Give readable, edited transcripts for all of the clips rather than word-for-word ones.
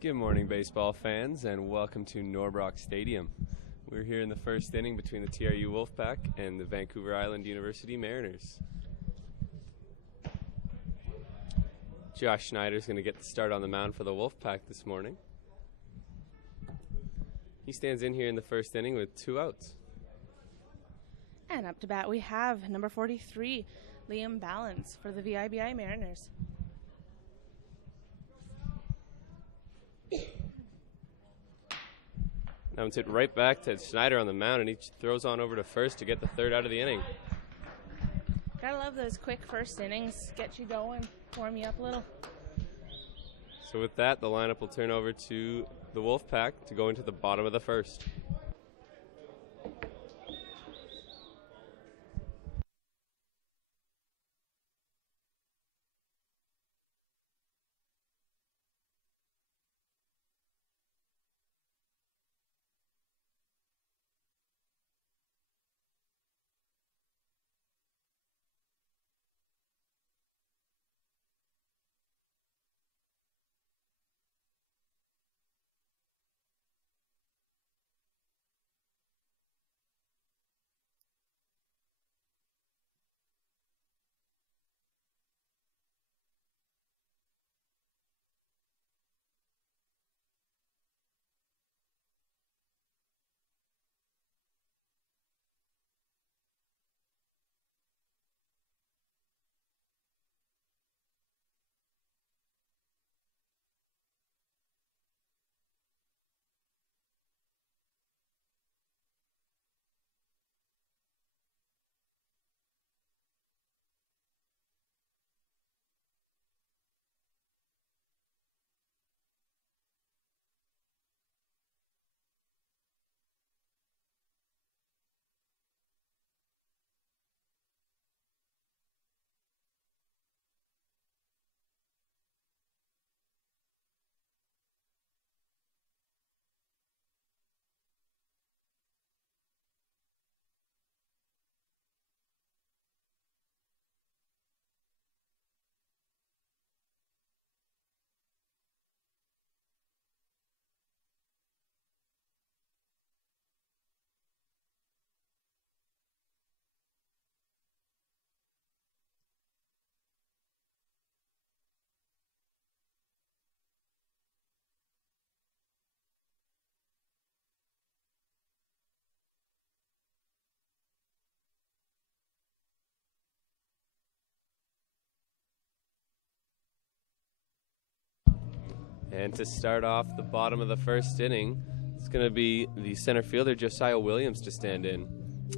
Good morning, baseball fans, and welcome to Norbrock Stadium. We're here in the first inning between the TRU WolfPack and the Vancouver Island University Mariners. Josh Schneider is going to get the start on the mound for the WolfPack this morning. He stands in here in the first inning with 2 outs. And up to bat we have number 43, Liam Ballance for the VIBI Mariners. Now it's hit right back to Schneider on the mound, and he throws on over to first to get the 3rd out of the inning. Gotta love those quick first innings. Get you going, warm you up a little. So with that, the lineup will turn over to the WolfPack to go into the bottom of the first. And to start off the bottom of the first inning, it's going to be the center fielder, Josiah Williams, to stand in.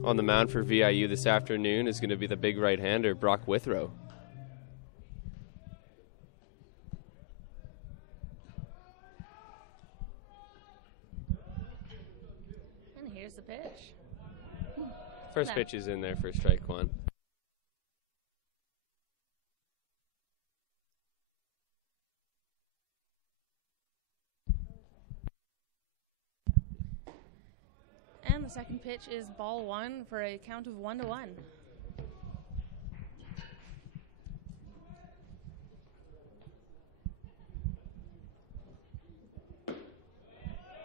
On the mound for VIU this afternoon is going to be the big right-hander, Brock Withrow. And here's the pitch. First pitch is in there for strike 1. And the second pitch is ball 1 for a count of 1-1.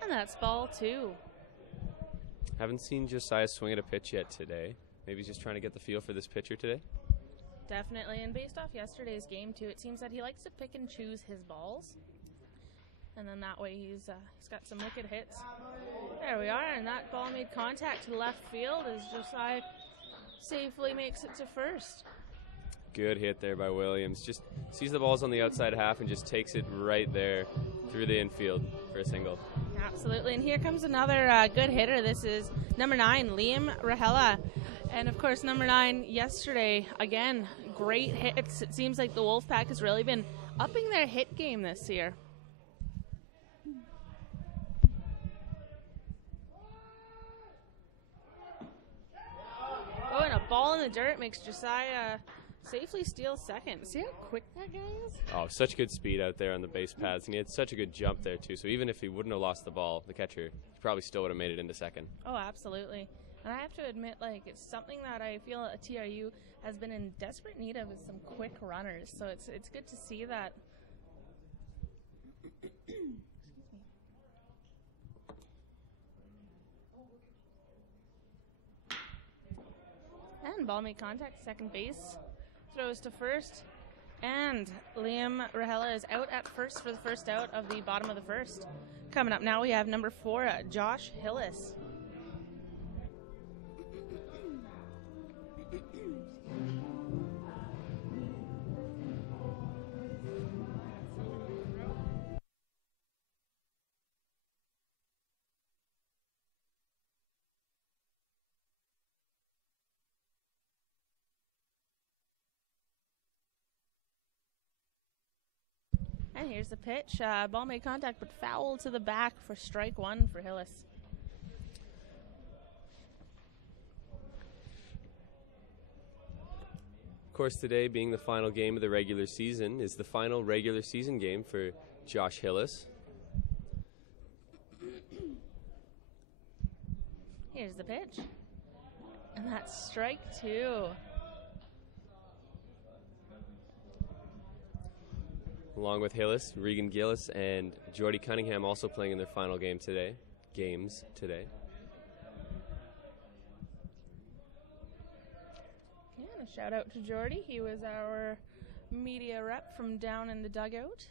And that's ball 2. Haven't seen Josiah swing at a pitch yet today. Maybe he's just trying to get the feel for this pitcher today. Definitely, and based off yesterday's game too, it seems that he likes to pick and choose his balls. And then that way he's got some wicked hits. There we are, and that ball made contact to left field as Josiah safely makes it to first. Good hit there by Williams. Just sees the balls on the outside half and just takes it right there through the infield for a single. Absolutely, and here comes another good hitter. This is number 9, Liam Rahela. And of course, number 9 yesterday, again, great hits. It seems like the WolfPack has really been upping their hit game this year. Oh, and a ball in the dirt makes Josiah safely steal second. See how quick that guy is? Oh, such good speed out there on the base paths, and he had such a good jump there, too. So even if he wouldn't have lost the ball, the catcher, he probably still would have made it into second. Oh, absolutely. And I have to admit, like, it's something that I feel a TRU has been in desperate need of is some quick runners. So it's good to see that. And ball made contact, second base. Throws to first. And Liam Rahela is out at first for the first out of the bottom of the first. Coming up now, we have number 4, Josh Hillis. And here's the pitch. Ball made contact, but foul to the back for strike 1 for Hillis. Of course, today being the final game of the regular season is the final regular season game for Josh Hillis. Here's the pitch. And that's strike 2. Along with Hillis, Regan Gillis, and Jordy Cunningham also playing in their final games today. Yeah, and a shout out to Jordy. He was our media rep from down in the dugout,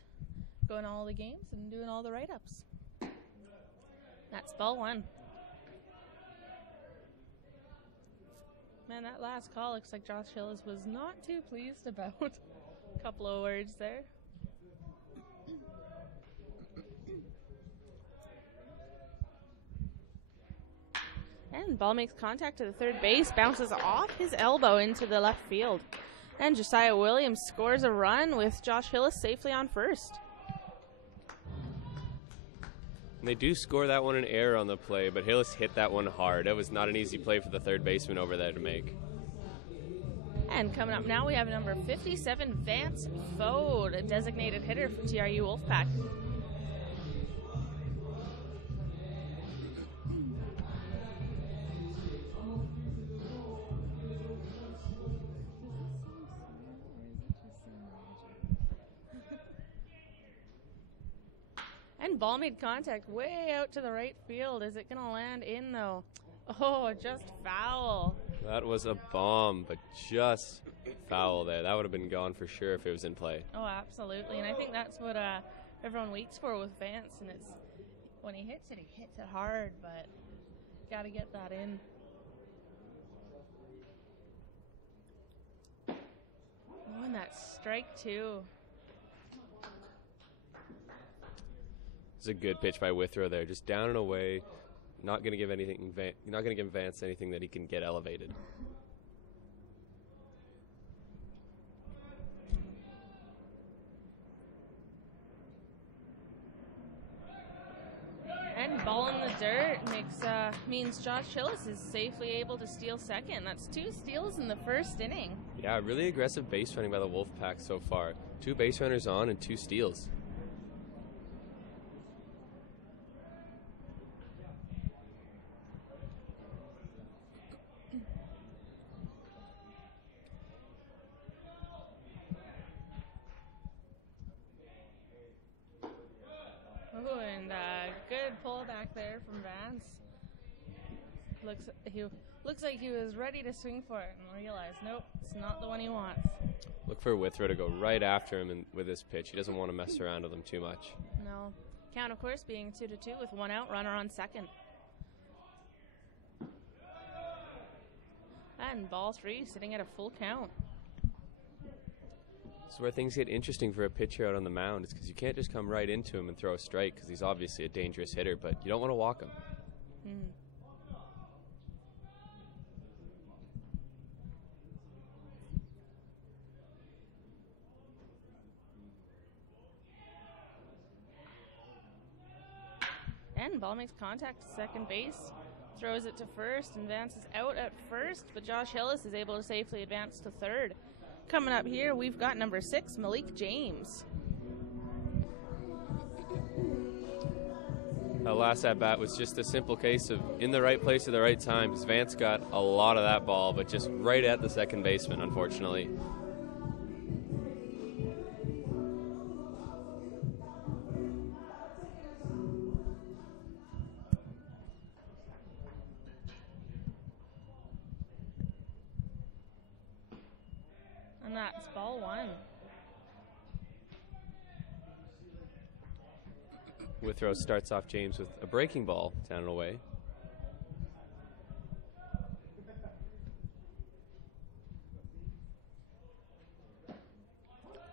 going to all the games and doing all the write-ups. That's ball 1. Man, that last call looks like Josh Hillis was not too pleased about. A couple of words there. And ball makes contact to the third base, bounces off his elbow into the left field. And Josiah Williams scores a run with Josh Hillis safely on first. And they do score that one in error on the play, but Hillis hit that one hard. It was not an easy play for the third baseman over there to make. And coming up now, we have number 57, Vance Fode, a designated hitter for TRU WolfPack. And ball made contact way out to the right field. Is it going to land in, though? Oh, just foul. That was a bomb, but just foul there. That would have been gone for sure if it was in play. Oh, absolutely. And I think that's what everyone waits for with Vance. And it's when he hits it hard, but got to get that in. Oh, and that's strike 2. It's a good pitch by Withrow there, just down and away. Not going to give Vance anything that he can get elevated. And ball in the dirt means Josh Hillis is safely able to steal second. That's 2 steals in the first inning. Yeah, really aggressive base running by the Wolfpack so far. 2 base runners on and 2 steals. Oh, and good pullback there from Vance. Looks like he was ready to swing for it and realized, nope, it's not the one he wants. Look for Withrow to go right after him with this pitch. He doesn't want to mess around with him too much. No. Count, of course, being 2-2 with 1 out, runner on second. And ball 3, sitting at a full count. This is where things get interesting for a pitcher out on the mound. It's because you can't just come right into him and throw a strike because he's obviously a dangerous hitter, but you don't want to walk him. And ball makes contact to second base, throws it to first, and Vance is out at first, but Josh Hillis is able to safely advance to third. Coming up here, we've got number 6, Malik James. That last at-bat was just a simple case of in the right place at the right time, because Vance got a lot of that ball, but just right at the second baseman, unfortunately. It's ball one. Withrow starts off James with a breaking ball down and away.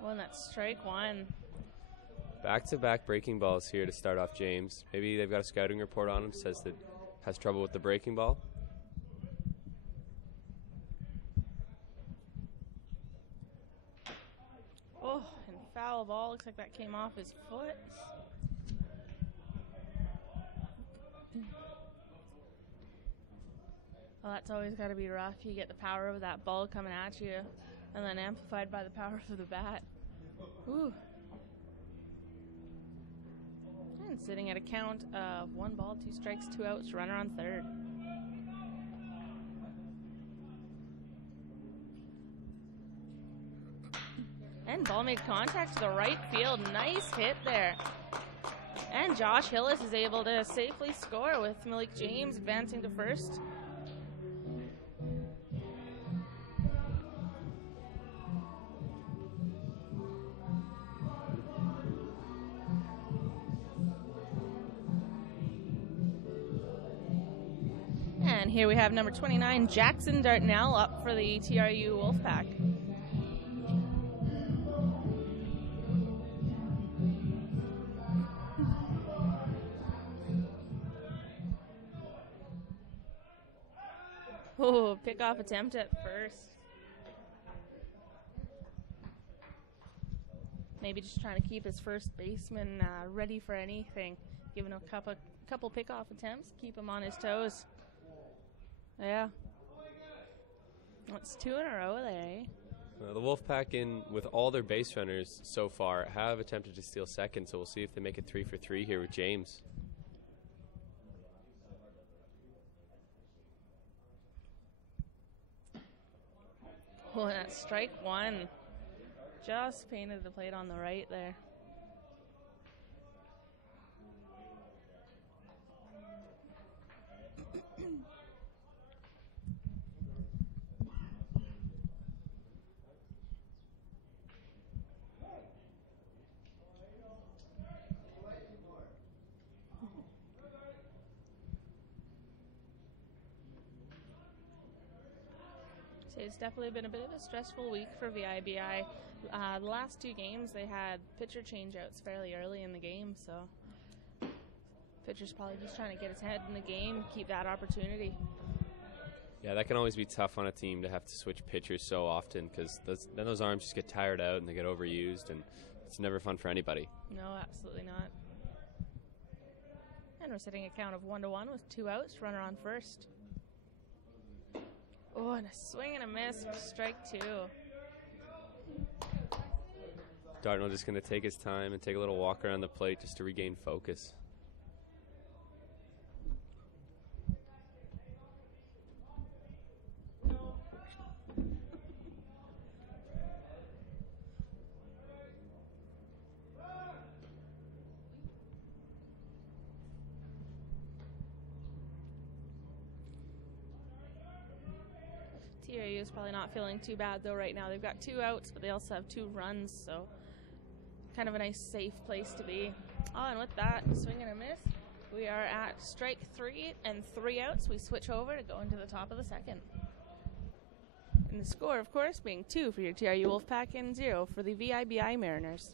Well, and that's strike one. Back-to-back breaking balls here to start off James. Maybe they've got a scouting report on him, says that has trouble with the breaking ball. Oh, and foul ball. Looks like that came off his foot. Well, that's always got to be rough. You get the power of that ball coming at you, and then amplified by the power of the bat. Ooh. And sitting at a count of 1 ball, 2 strikes, 2 outs, runner on third. And ball made contact to the right field. Nice hit there. And Josh Hillis is able to safely score with Malik James advancing to first. And here we have number 29, Jackson Dartnell, up for the TRU WolfPack. Oh, pickoff attempt at first. Maybe just trying to keep his first baseman ready for anything. Giving him a couple pickoff attempts, keep him on his toes. Yeah. That's 2 in a row there, eh? The WolfPack, in with all their base runners so far, have attempted to steal second, so we'll see if they make it 3 for 3 here with James. Oh, and that's strike one. Just painted the plate on the right there. It's definitely been a bit of a stressful week for VIBI. The last 2 games, they had pitcher changeouts fairly early in the game, so pitcher's probably just trying to get his head in the game, keep that opportunity. Yeah, that can always be tough on a team to have to switch pitchers so often, because then those arms just get tired out and they get overused, and it's never fun for anybody. No, absolutely not. And we're sitting a count of 1-1 with 2 outs, runner on first. Oh, and a swing and a miss for strike 2. Dartnell just going to take his time and take a little walk around the plate just to regain focus. TRU is probably not feeling too bad though right now. They've got 2 outs, but they also have 2 runs, so kind of a nice safe place to be. Oh, and with that swing and a miss, we are at strike 3 and 3 outs. We switch over to go into the top of the second. And the score, of course, being 2 for your TRU WolfPack and 0 for the VIBI Mariners.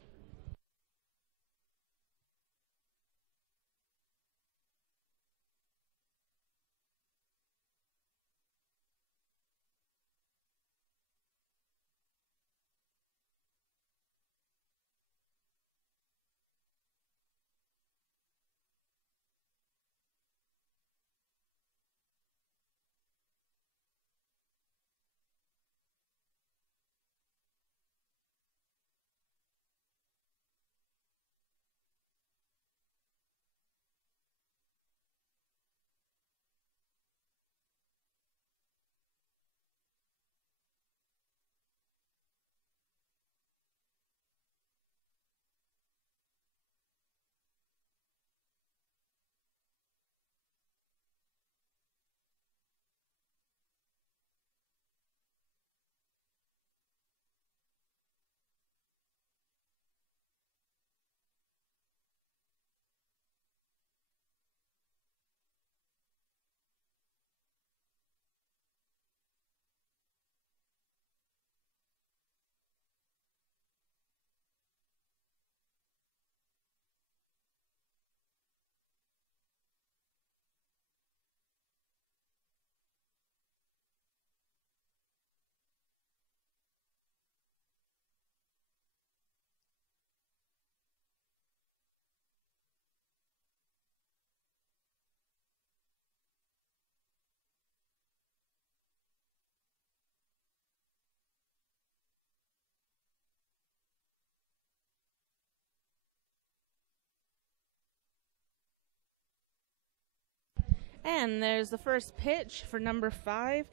And there's the first pitch for number 5,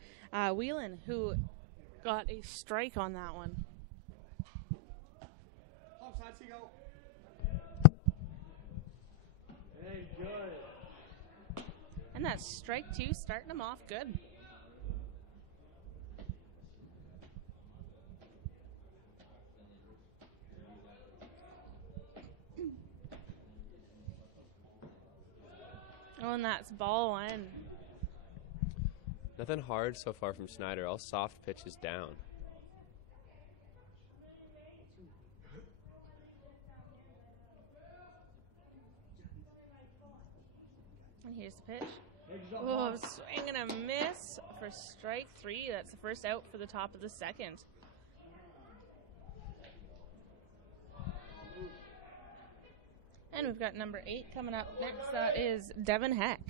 Whelan, who got a strike on that one. Hey, good. And that's strike 2, starting him off good. Oh, and that's ball 1. Nothing hard so far from Schneider. All soft pitches down. And here's the pitch. Oh, swing and a miss for strike 3. That's the first out for the top of the second. And we've got number 8 coming up next. That is Devin Heck.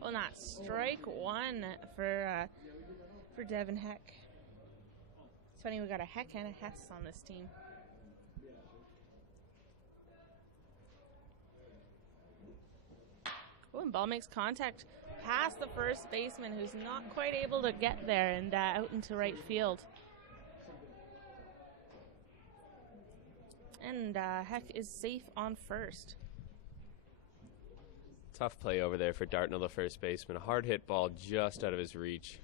Well, not strike 1 for Devin Heck. It's funny, we got a Heck and a Hess on this team. Oh, and ball makes contact past the first baseman, who's not quite able to get there, and out into right field. And Heck is safe on first. Tough play over there for Dartnell, the first baseman. A hard hit ball just out of his reach.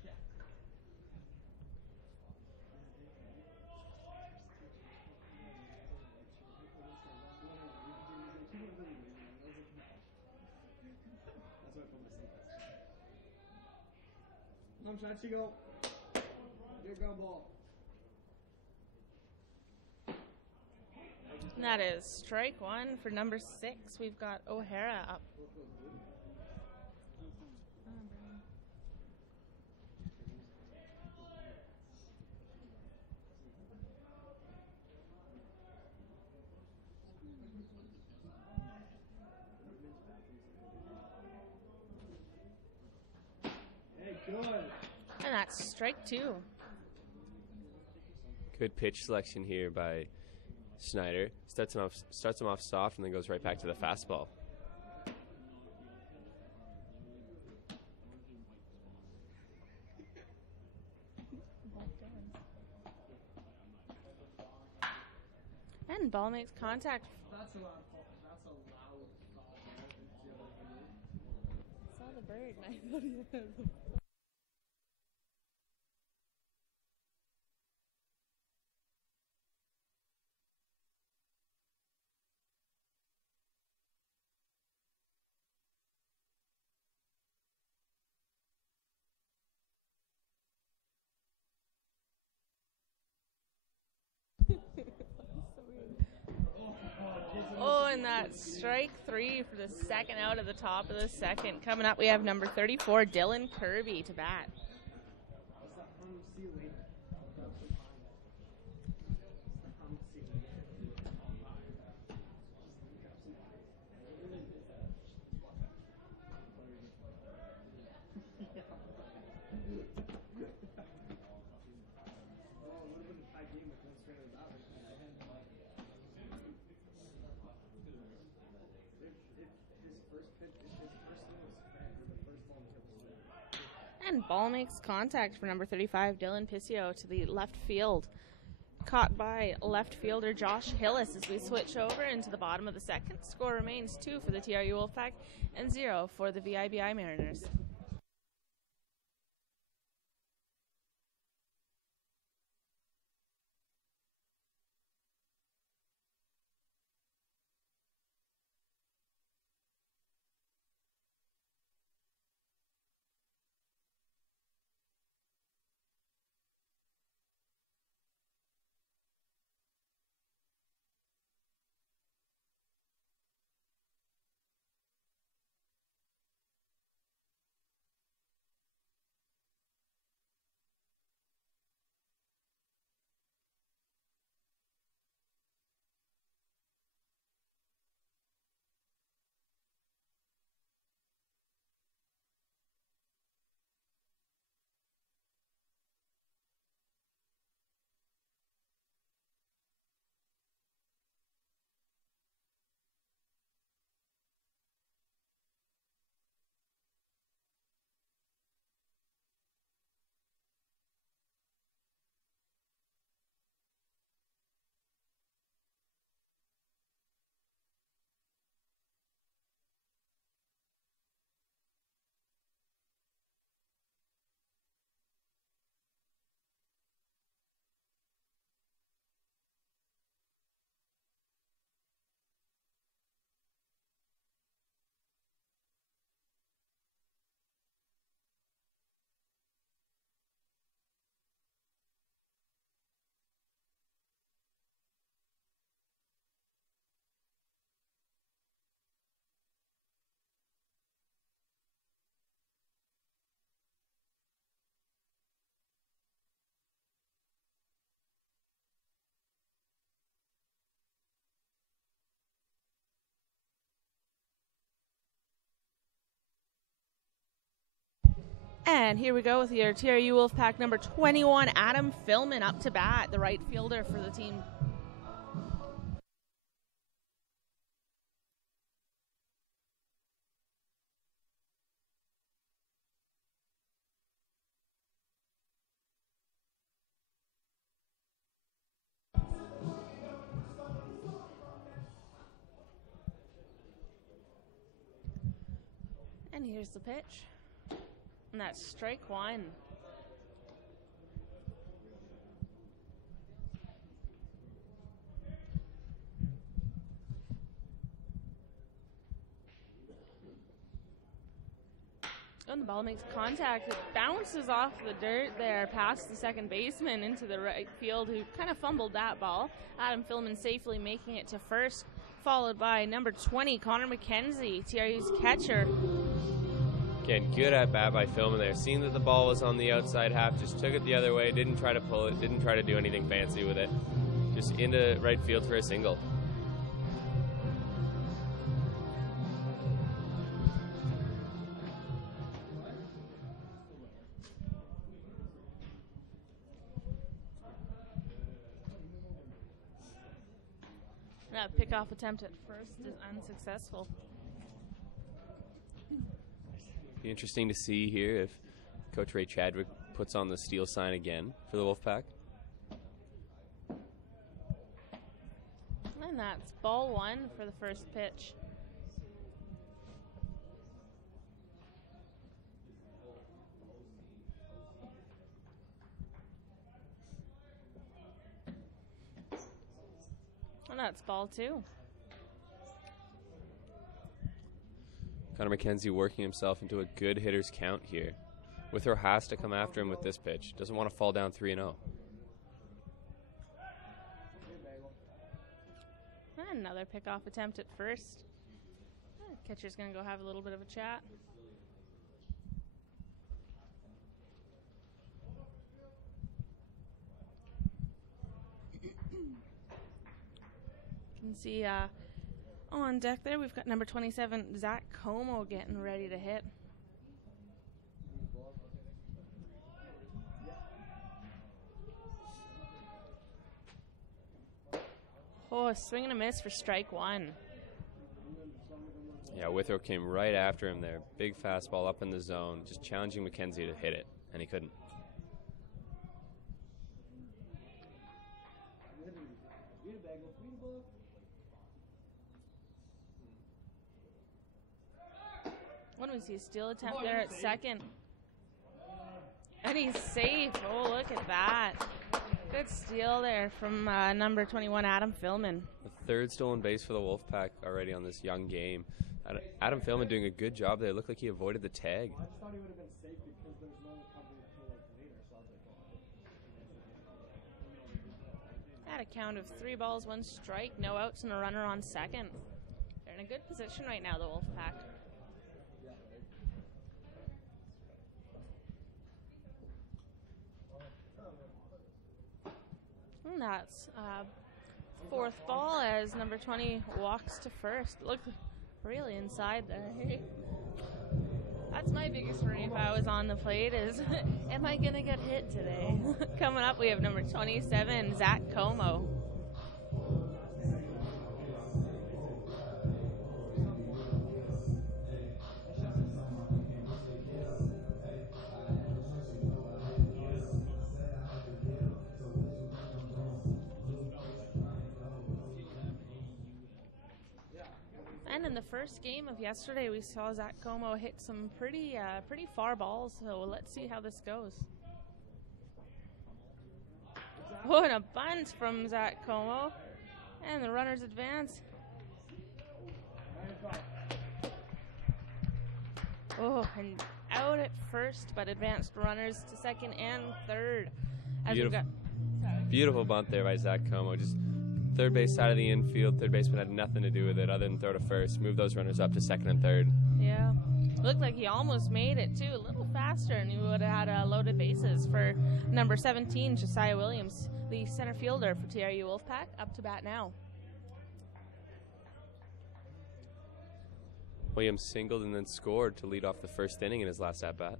And that is strike 1 for number 6. We've got O'Hara up. And that's strike 2. Good pitch selection here by Schneider. Starts him off soft and then goes right back to the fastball. And ball makes contact. That's a loud call. That's a loud call. I saw the bird and I thought he had the... Oh, and that's strike 3 for the second out of the top of the second. Coming up, we have number 34, Dylan Kirby, to bat. And ball makes contact for number 35, Dylan Paseo, to the left field. Caught by left fielder Josh Hillis as we switch over into the bottom of the second. Score remains 2 for the TRU WolfPack and 0 for the VIBI Mariners. And here we go with your TRU WolfPack number 21, Adam Hillman, up to bat, the right fielder for the team. And here's the pitch. And that's strike one. And the ball makes contact. It bounces off the dirt there past the second baseman into the right field, who kind of fumbled that ball. Adam Hillman safely making it to first, followed by number 20, Connor McKenzie, TRU's catcher. Again, good at bat by Hillman there. Seeing that the ball was on the outside half, just took it the other way, didn't try to pull it, didn't try to do anything fancy with it. Just into right field for a single. That pickoff attempt at first is unsuccessful. Be interesting to see here if Coach Ray Chadwick puts on the steel sign again for the Wolfpack. And that's ball one for the first pitch. And that's ball two. Connor McKenzie working himself into a good hitter's count here. Withrow has to come after him with this pitch. Doesn't want to fall down 3-0. Another pickoff attempt at first. Catcher's going to go have a little bit of a chat. You can see on deck there, we've got number 27, Zack Kono, getting ready to hit. Oh, a swing and a miss for strike one. Yeah, Withrow came right after him there. Big fastball up in the zone, just challenging McKenzie to hit it, and he couldn't. What do we see? A steal attempt there at second. And he's safe. Oh, look at that. Good steal there from number 21, Adam Hillman. The third stolen base for the Wolfpack already on this young game. Adam Hillman doing a good job there. It looked like he avoided the tag. I just thought he would have been safe because there's no recovery until like later, so I was like, At a count of 3 balls, 1 strike, no outs, and a runner on second. They're in a good position right now, the Wolfpack. And that's fourth ball as number 20 walks to first. Look really inside there. That's my biggest worry if I was on the plate is, am I going to get hit today? Coming up, we have number 27, Zack Kono. And in the first game of yesterday, we saw Zack Kono hit some pretty far balls, so let's see how this goes. Oh, and a bunt from Zack Kono, and the runners advance. Oh, and out at first, but advanced runners to second and third. As Beautiful bunt there by Zack Kono. Just third base side of the infield. Third baseman had nothing to do with it other than throw to first. Move those runners up to second and third. Yeah. Looked like he almost made it, too. A little faster, and he would have had loaded bases for number 17, Josiah Williams, the center fielder for TRU WolfPack, up to bat now. Williams singled and then scored to lead off the first inning in his last at-bat.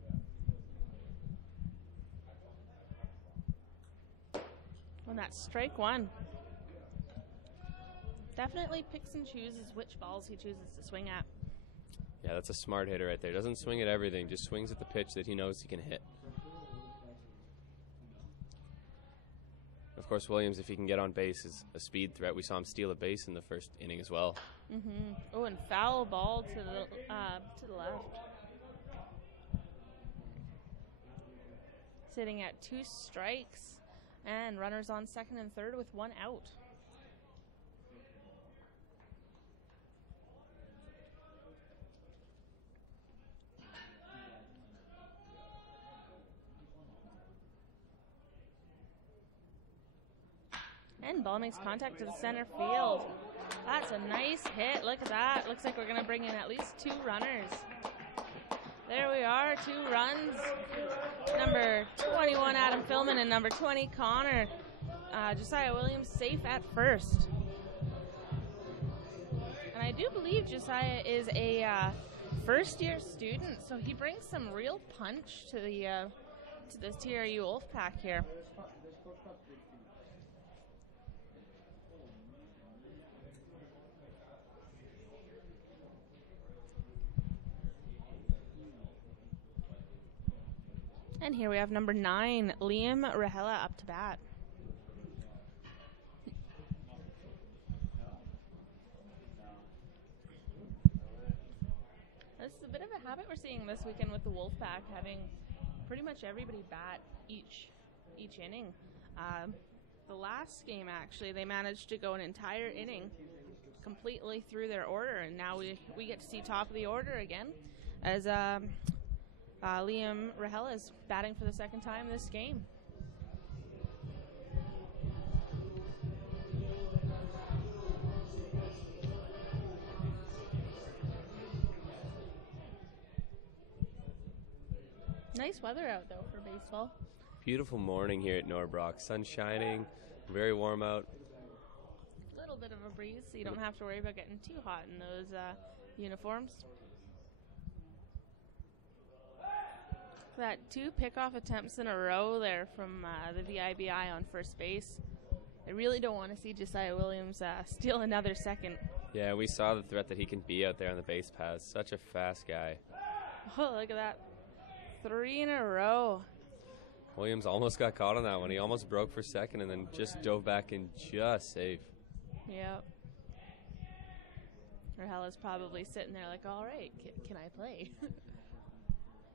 And that's strike one. Definitely picks and chooses which balls he chooses to swing at. Yeah, that's a smart hitter right there. Doesn't swing at everything, just swings at the pitch that he knows he can hit. Of course, Williams, if he can get on base, is a speed threat. We saw him steal a base in the first inning as well. Oh, and foul ball to the left. Sitting at 2 strikes, and runners on second and third with 1 out. And ball makes contact to the center field. That's a nice hit. Look at that. Looks like we're going to bring in at least 2 runners. There we are, 2 runs. Number 21, Adam Hillman, and number 20, Connor. Josiah Williams safe at first. And I do believe Josiah is a first-year student, so he brings some real punch to the TRU WolfPack here. And here we have number 9, Liam Rahela, up to bat. This is a bit of a habit we're seeing this weekend with the WolfPack, having pretty much everybody bat each inning. The last game, actually, they managed to go an entire inning completely through their order, and now we get to see top of the order again as Liam Rahela is batting for the second time this game. Nice weather out, though, for baseball. Beautiful morning here at Norbrock. Sun shining, very warm out. A little bit of a breeze, so you don't have to worry about getting too hot in those uniforms. That 2 pickoff attempts in a row there from the VIBI on first base. I really don't want to see Josiah Williams steal another second. Yeah, we saw the threat that he can be out there on the base paths. Such a fast guy. Oh, look at that. 3 in a row. Williams almost got caught on that one. He almost broke for second and then just dove back in just safe. Yep. Rahela's probably sitting there like, all right, can I play?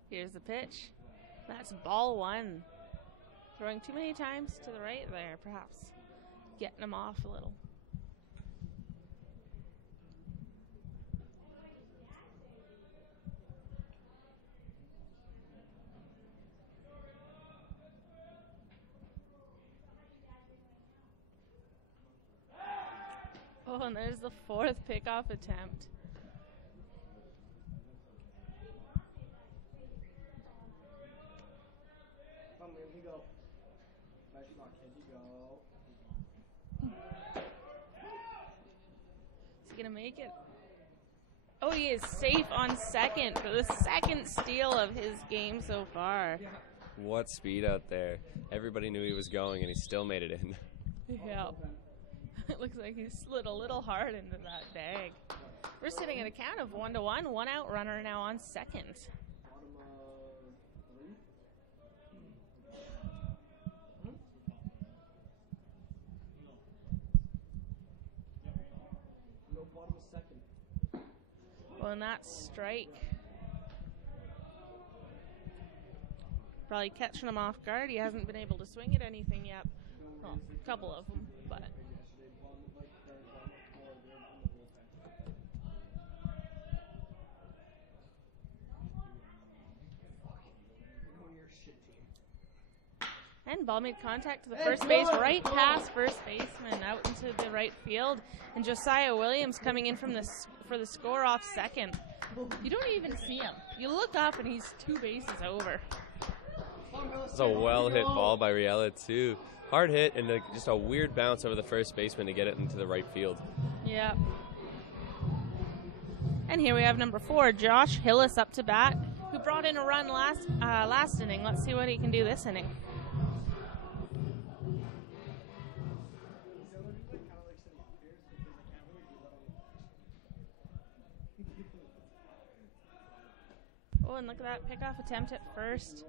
Here's the pitch. That's ball 1. Throwing too many times to the right there, perhaps. Getting him off a little. Oh, and there's the 4th pickoff attempt. Is he gonna make it? Oh, he is safe on second for the second steal of his game so far. What speed out there. Everybody knew he was going and he still made it in. Yeah. It looks like he slid a little hard into that bag. We're sitting at a count of 1-1. 1 out, runner now on second. Well, and that strike. Probably catching him off guard. He hasn't been able to swing at anything yet. Well, a couple of them, but. And ball made contact to the first base, right past first baseman, out into the right field. And Josiah Williams coming in from for the score off second. You don't even see him. You look up and he's 2 bases over. It's a well-hit ball by Riella, too. Hard hit and just a weird bounce over the first baseman to get it into the right field. Yeah. And here we have number 4, Josh Hillis, up to bat, who brought in a run last inning. Let's see what he can do this inning. Oh, and look at that pickoff attempt at first.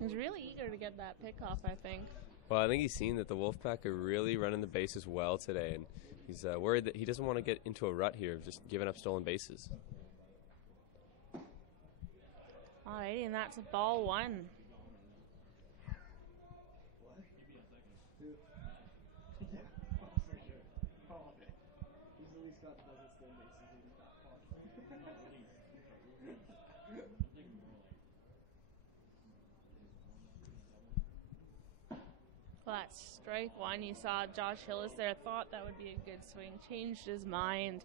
He's really eager to get that pickoff, I think. Well, I think he's seen that the Wolfpack are really running the bases well today, and he's worried that he doesn't want to get into a rut here of just giving up stolen bases. Alrighty, and that's ball one. Well, that's strike one. You saw Josh Hillis there, thought that would be a good swing, changed his mind.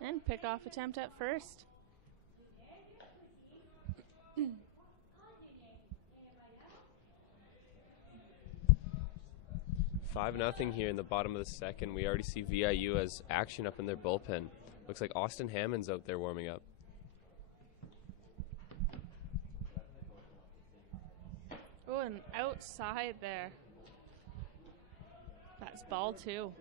And pickoff attempt at first. 5-0 here in the bottom of the second. We already see VIU as action up in their bullpen. Looks like Austin Hammond's out there warming up. Oh, and outside there. That's ball two.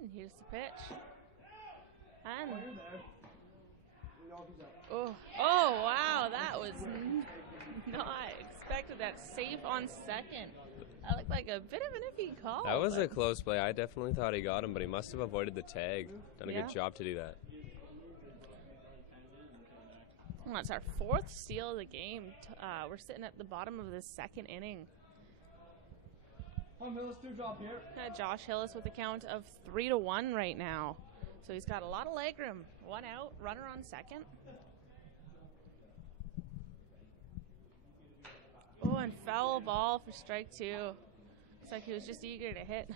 And here's the pitch. And oh wow, that was not expected. That safe on second. That looked like a bit of an iffy call. That was a close play. I definitely thought he got him, but he must have avoided the tag. Done a good job to do that. Well, that's our fourth steal of the game. We're sitting at the bottom of the second inning. Josh Hillis with a count of 3-1 right now. So he's got a lot of leg room. One out, runner on second. Oh, and foul ball for strike two. Looks like he was just eager to hit.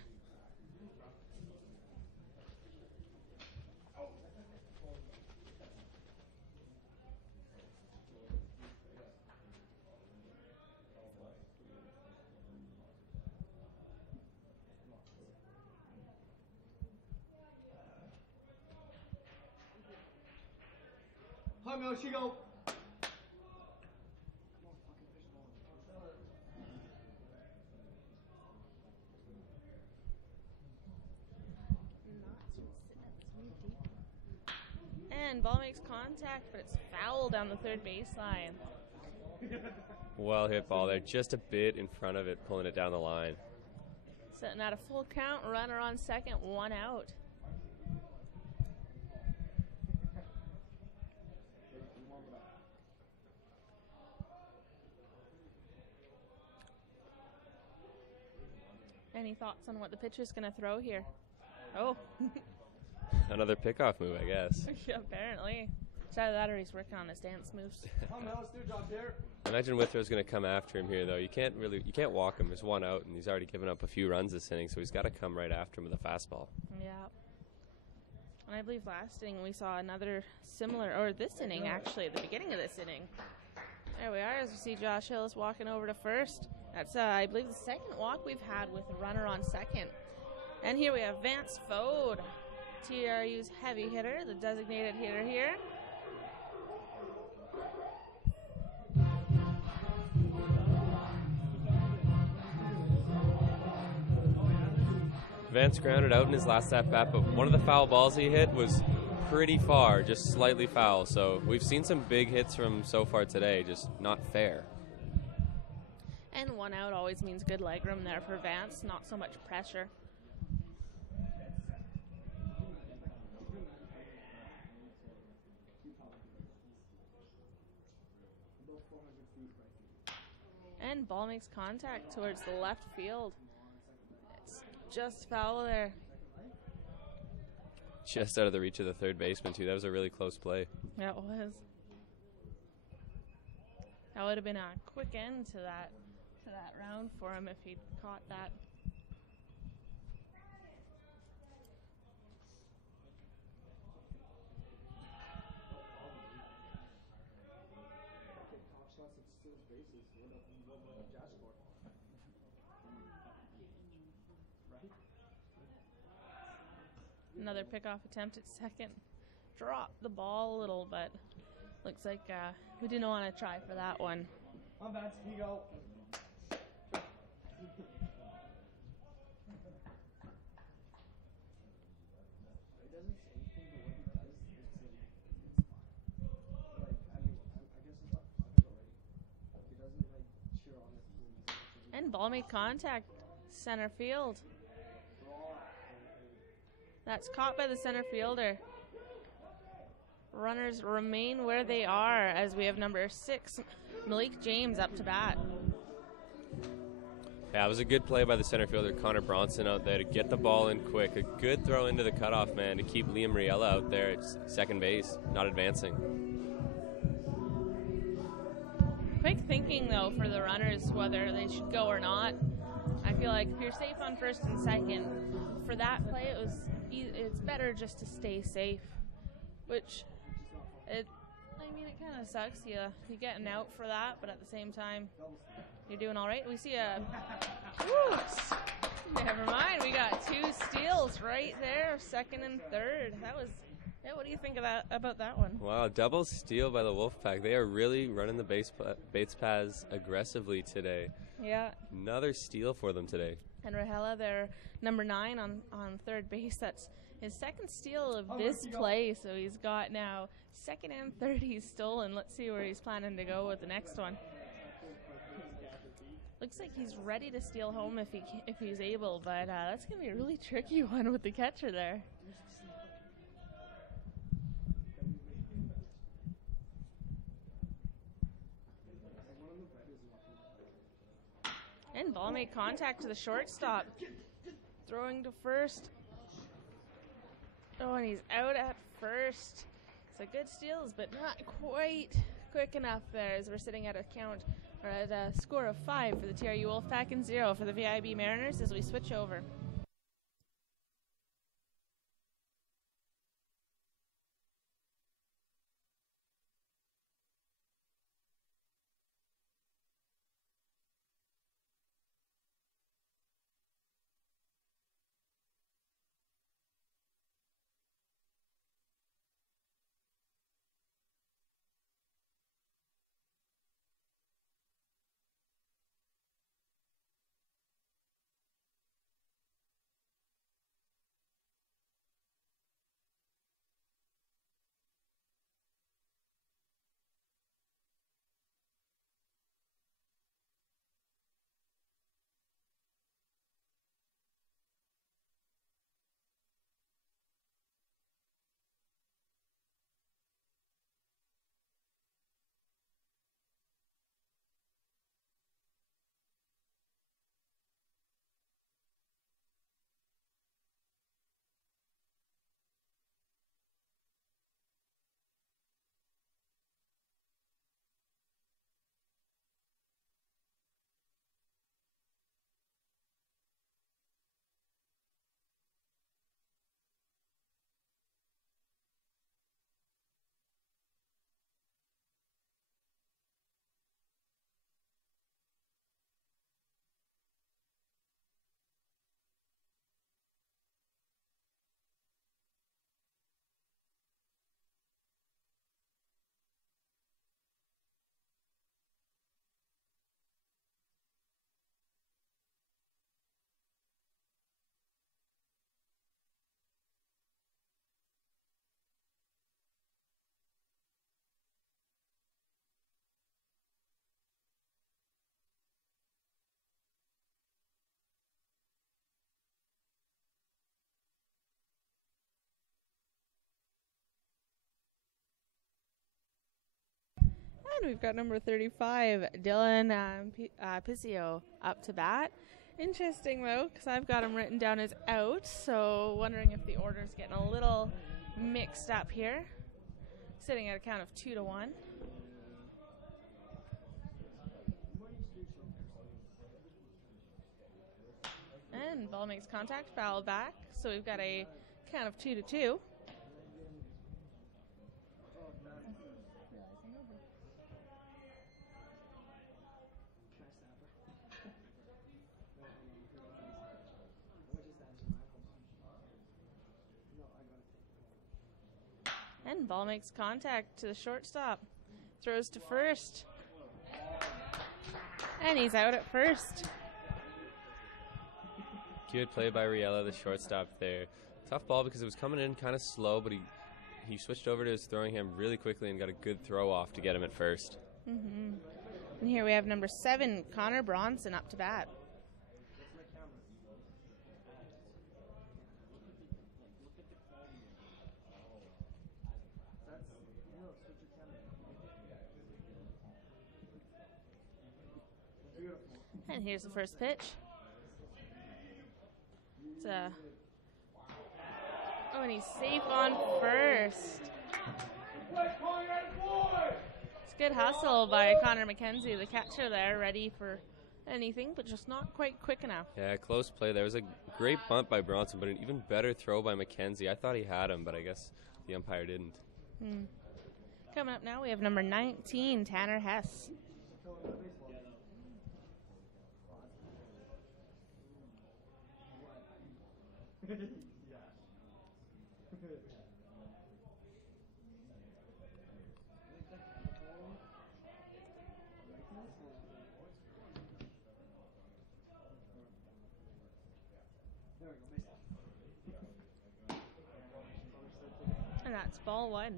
Hi, Mel, she go. And ball makes contact, but it's foul down the third baseline. Well hit ball there, just a bit in front of it, pulling it down the line. Sitting at a full count, runner on second, one out. Any thoughts on what the pitcher's going to throw here? Oh. Another pickoff move, I guess. Yeah, apparently. It's either that or he's working on his dance moves. Imagine Withrow's going to come after him here, though. You can't walk him. There's one out, and he's already given up a few runs this inning, so he's got to come right after him with a fastball. Yeah. And I believe last inning we saw another similar, or this inning actually, at the beginning of this inning. There we are, as we see Josh Hillis walking over to first. That's, I believe, the second walk we've had with a runner on second. And here we have Vance Fode, TRU's heavy hitter, the designated hitter here. Vance grounded out in his last at-bat, but one of the foul balls he hit was pretty far, just slightly foul. So we've seen some big hits from him so far today, just not fair. And one out always means good leg room there for Vance, not so much pressure. And ball makes contact towards the left field. It's just foul there. Just out of the reach of the third baseman, too. That was a really close play. Yeah, it was. That would have been a quick end to that round for him if he'd caught that. another pickoff attempt at second. Dropped the ball a little, but looks like we didn't want to try for that one. On bats, we go. And ball made contact, center field. That's caught by the center fielder. Runners remain where they are as we have number 6, Malik James, up to bat. Yeah, it was a good play by the center fielder, Connor Bronson, out there to get the ball in quick. A good throw into the cutoff man to keep Liam Riella out there at second base, not advancing. Quick thinking, though, for the runners, whether they should go or not. I feel like if you're safe on first and second, for that play, it's better just to stay safe, which it kind of sucks. You getting out for that, but at the same time, you're doing all right. We see never mind. We got 2 steals right there, second and third. That was. Yeah, what do you think about that one? Wow, double steal by the Wolfpack. They are really running the base paths aggressively today. Yeah. Another steal for them today. And Rahela, they're number 9 on third base. That's his second steal of this play, so he's got now second and third he's stolen. Let's see where he's planning to go with the next one. Looks like he's ready to steal home if he's able, but that's going to be a really tricky one with the catcher there. And ball made contact to the shortstop. Throwing to first. Oh, and he's out at first. So good steals, but not quite quick enough there as we're sitting at a score of 5 for the TRU WolfPack and 0 for the VIB Mariners as we switch over. And we've got number 35, Dylan Paseo, up to bat. Interesting, though, because I've got him written down as out, so wondering if the order's getting a little mixed up here. Sitting at a count of 2-1. And ball makes contact, foul back, so we've got a count of 2-2. ball makes contact to the shortstop. Throws to first. And he's out at first. Good play by Riella, the shortstop there. Tough ball because it was coming in kind of slow, but he switched over to his throwing hand really quickly and got a good throw off to get him at first. Mm-hmm. And here we have number 7, Connor Bronson, up to bat. And here's the first pitch. It's oh, and he's safe on first. It's good hustle by Connor McKenzie, the catcher there, ready for anything, but just not quite quick enough. Yeah, close play. There was a great bunt by Bronson, but an even better throw by McKenzie. I thought he had him, but I guess the umpire didn't. Coming up now, we have number 19, Tanner Hess. And that's ball 1.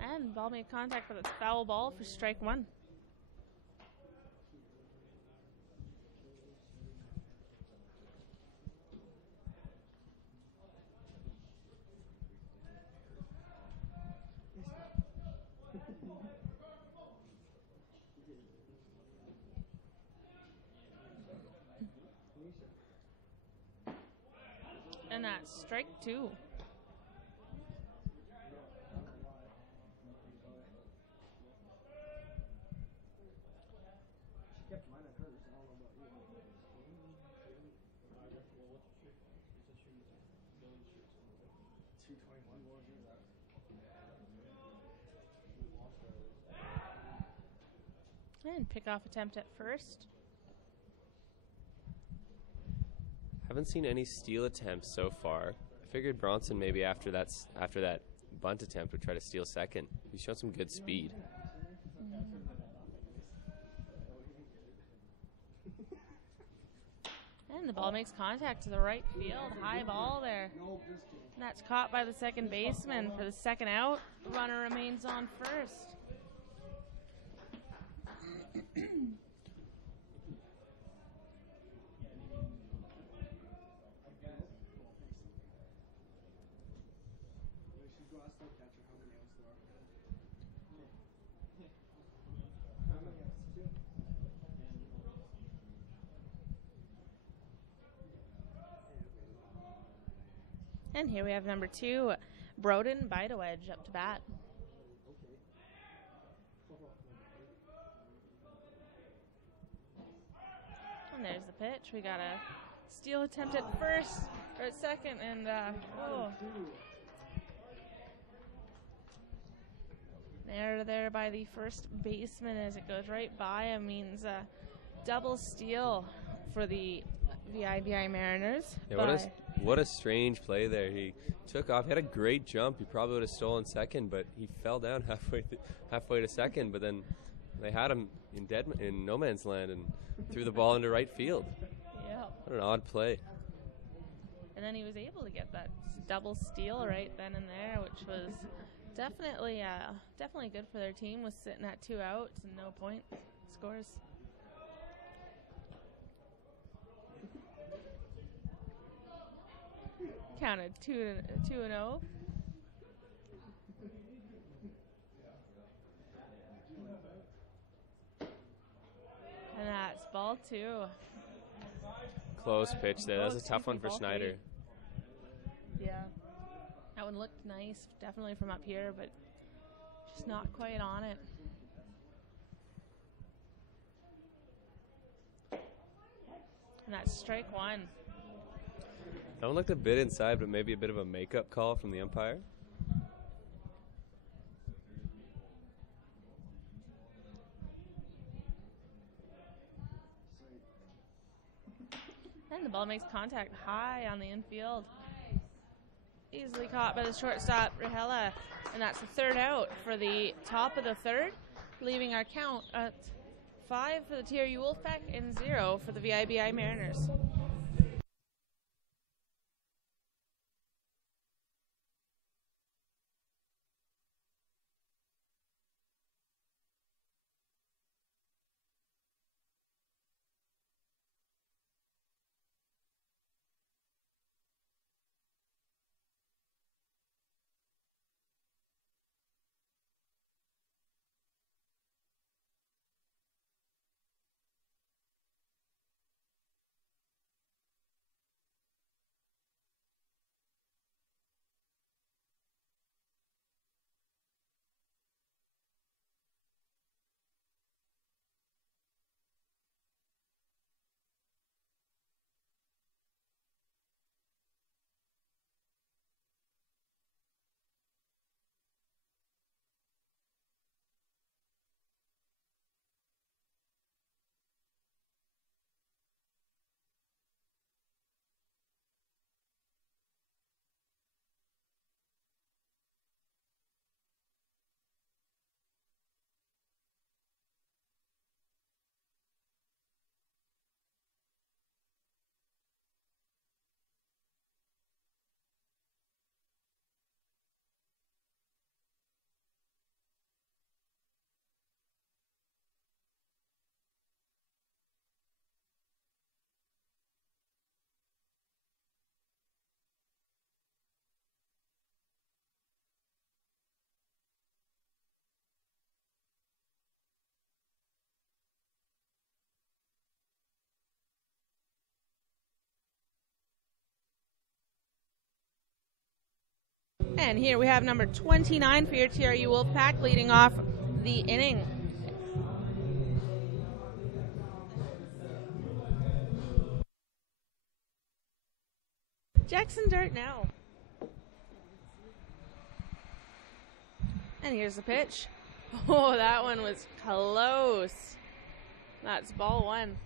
And ball made contact, but it's foul ball for strike 1. And that's strike 2. And pickoff attempt at first. Haven't seen any steal attempts so far. I figured Bronson maybe after that bunt attempt would try to steal second. He showed some good speed. And the ball makes contact to the right field. High ball there. And that's caught by the second baseman for the second out. The runner remains on first. And here we have number 2, Broden Bidewedge, up to bat. And there's the pitch. We got a steal attempt at first, or at second, and there by the first baseman as it goes right by him, means double steal for the VIBI Mariners. Yeah, what a strange play there. He took off. He had a great jump. He probably would have stolen second, but he fell down halfway to second. But then they had him in no man's land and threw the ball into right field. Yeah. What an odd play. And then he was able to get that double steal right then and there, which was definitely good for their team, was sitting at 2 outs and no point scores. Counted 2-0. And that's ball 2. Close pitch there. That was a tough one for Schneider. Yeah. That one looked nice, definitely from up here, but just not quite on it. And that's strike 1. That one looked a bit inside, but maybe a bit of a makeup call from the umpire. And the ball makes contact high on the infield. Easily caught by the shortstop, Rahela. And that's the third out for the top of the third, leaving our count at 5 for the TRU Wolfpack and 0 for the VIBI Mariners. And here we have number 29 for your TRU Wolfpack leading off the inning. Jackson Dart now. And here's the pitch. Oh, that one was close. That's ball one.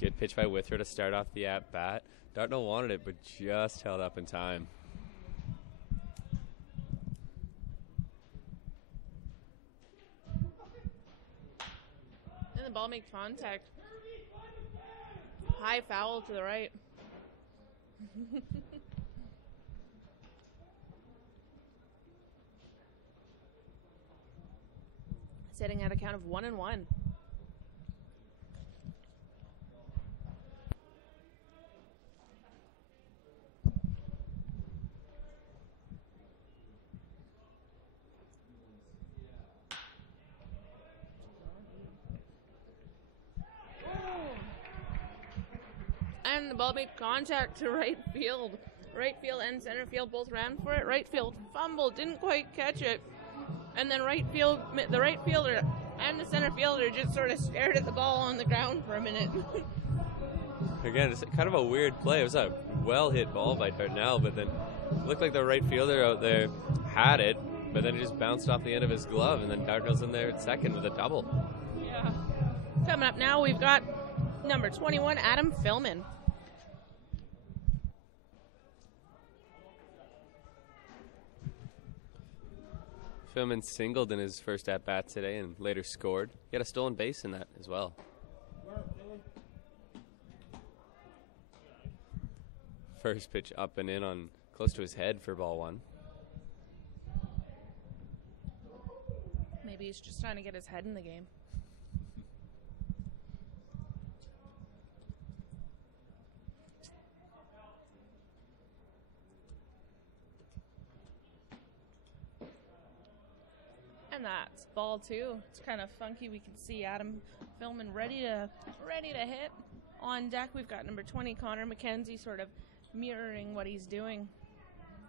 Good pitch by Withrow to start off the at-bat. Dartnell wanted it, but just held up in time. And the ball makes contact. High foul to the right. Sitting at a count of 1-1. And the ball made contact to right field. Right field and center field both ran for it. Right field fumbled, didn't quite catch it. And then the right fielder and the center fielder just sort of stared at the ball on the ground for a minute. Again, it's kind of a weird play. It was a well-hit ball by Dartnell, but then it looked like the right fielder out there had it, but then it just bounced off the end of his glove, and then Dartnell's in there at second with a double. Yeah. Coming up now, we've got number 21, Adam Hillman. Hillman singled in his first at-bat today and later scored. He had a stolen base in that as well. First pitch up and in on close to his head for ball one. Maybe he's just trying to get his head in the game. And that's ball two. It's kind of funky. We can see Adam Hillman ready to hit. On deck, we've got number 20, Connor McKenzie, sort of mirroring what he's doing,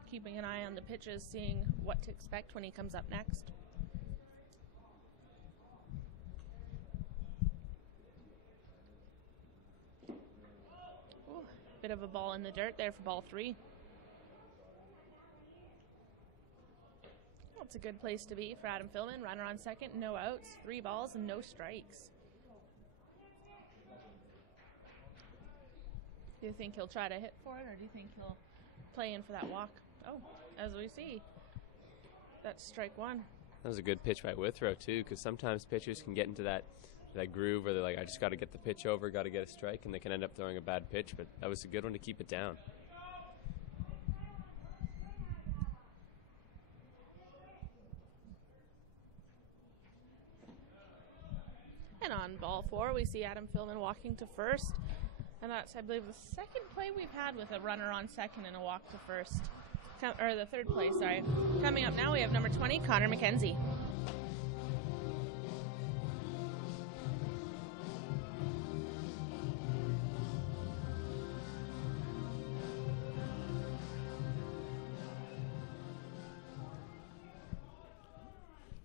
keeping an eye on the pitches, seeing what to expect when he comes up next. Ooh. bit of a ball in the dirt there for ball 3. Well, it's a good place to be for Adam Hillman. Runner on second, no outs, 3 balls and no strikes. Do you think he'll try to hit for it, or do you think he'll play in for that walk? Oh, as we see, that's strike 1. That was a good pitch by Withrow, too, because sometimes pitchers can get into that groove where they're like, I just got to get the pitch over, got to get a strike, and they can end up throwing a bad pitch, but that was a good one to keep it down. And on ball 4, we see Adam Hillman walking to first. And that's, I believe, the second play we've had with a runner on second and a walk to first. Or the third play, sorry. Coming up now, we have number 20, Connor McKenzie.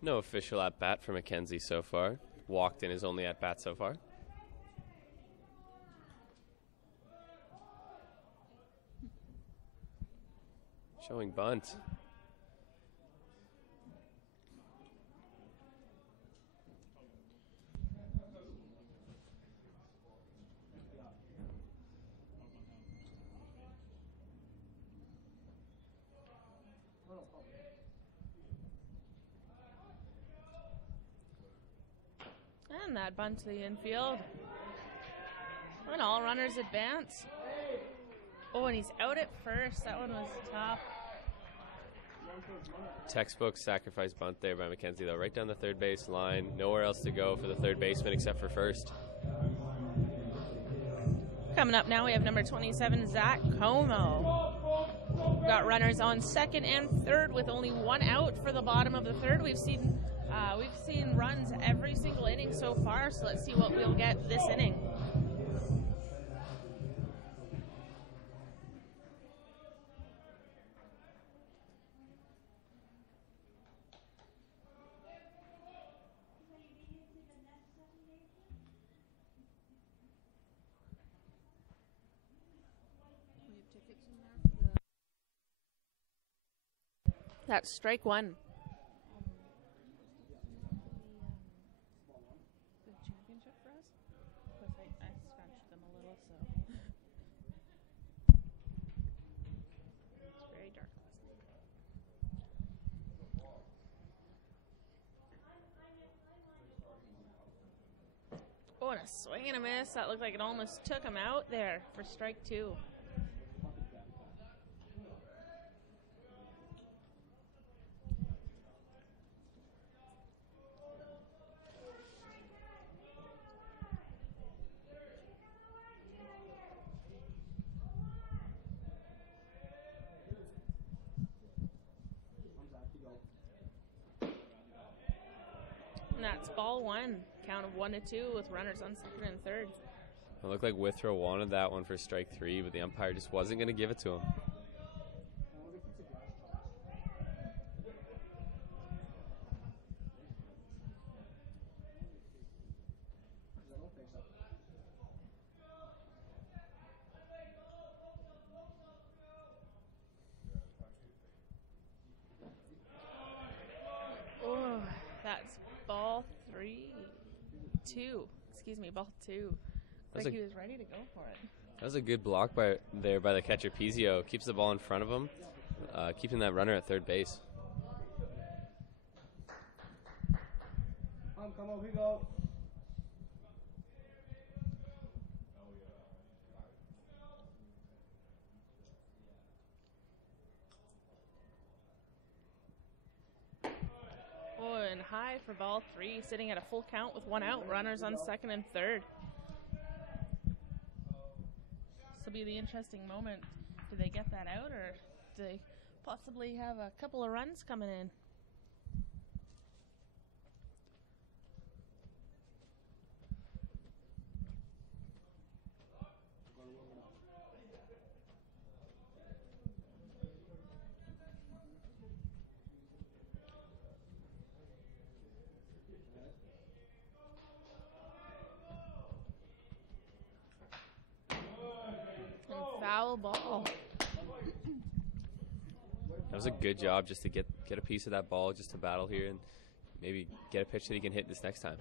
No official at-bat for McKenzie so far. Walked in his only at-bat so far. Showing bunt. And that bunt to the infield. And all runners advance. Oh, and he's out at first. That one was tough. Textbook sacrifice bunt there by McKenzie, though. Right down the third base line. Nowhere else to go for the third baseman except for first. Coming up now, we have number 27, Zack Kono. We've got runners on second and third with only 1 out for the bottom of the third. We've seen runs every single inning so far, so let's see what we'll get this inning. That's strike 1. The championship for us? Because I scratched them a little, so. It's very dark. Oh, and a swing and a miss. That looked like it almost took him out there for strike 2. That's ball 1. Count of 1-2 with runners on second and third. It looked like Withrow wanted that one for strike 3, but the umpire just wasn't going to give it to him. Oh, that's ball 2. Excuse me, ball 2. Like he was ready to go for it. That was a good block by the catcher, Paseo. Keeps the ball in front of him, keeping that runner at third base. Come on, we go. Oh, and high for ball 3, sitting at a full count with 1 out. Runners on second and third. This will be the interesting moment. Do they get that out, or do they possibly have a couple of runs coming in? foul ball. That was a good job just to get a piece of that ball, just to battle here and maybe get a pitch that he can hit this next time.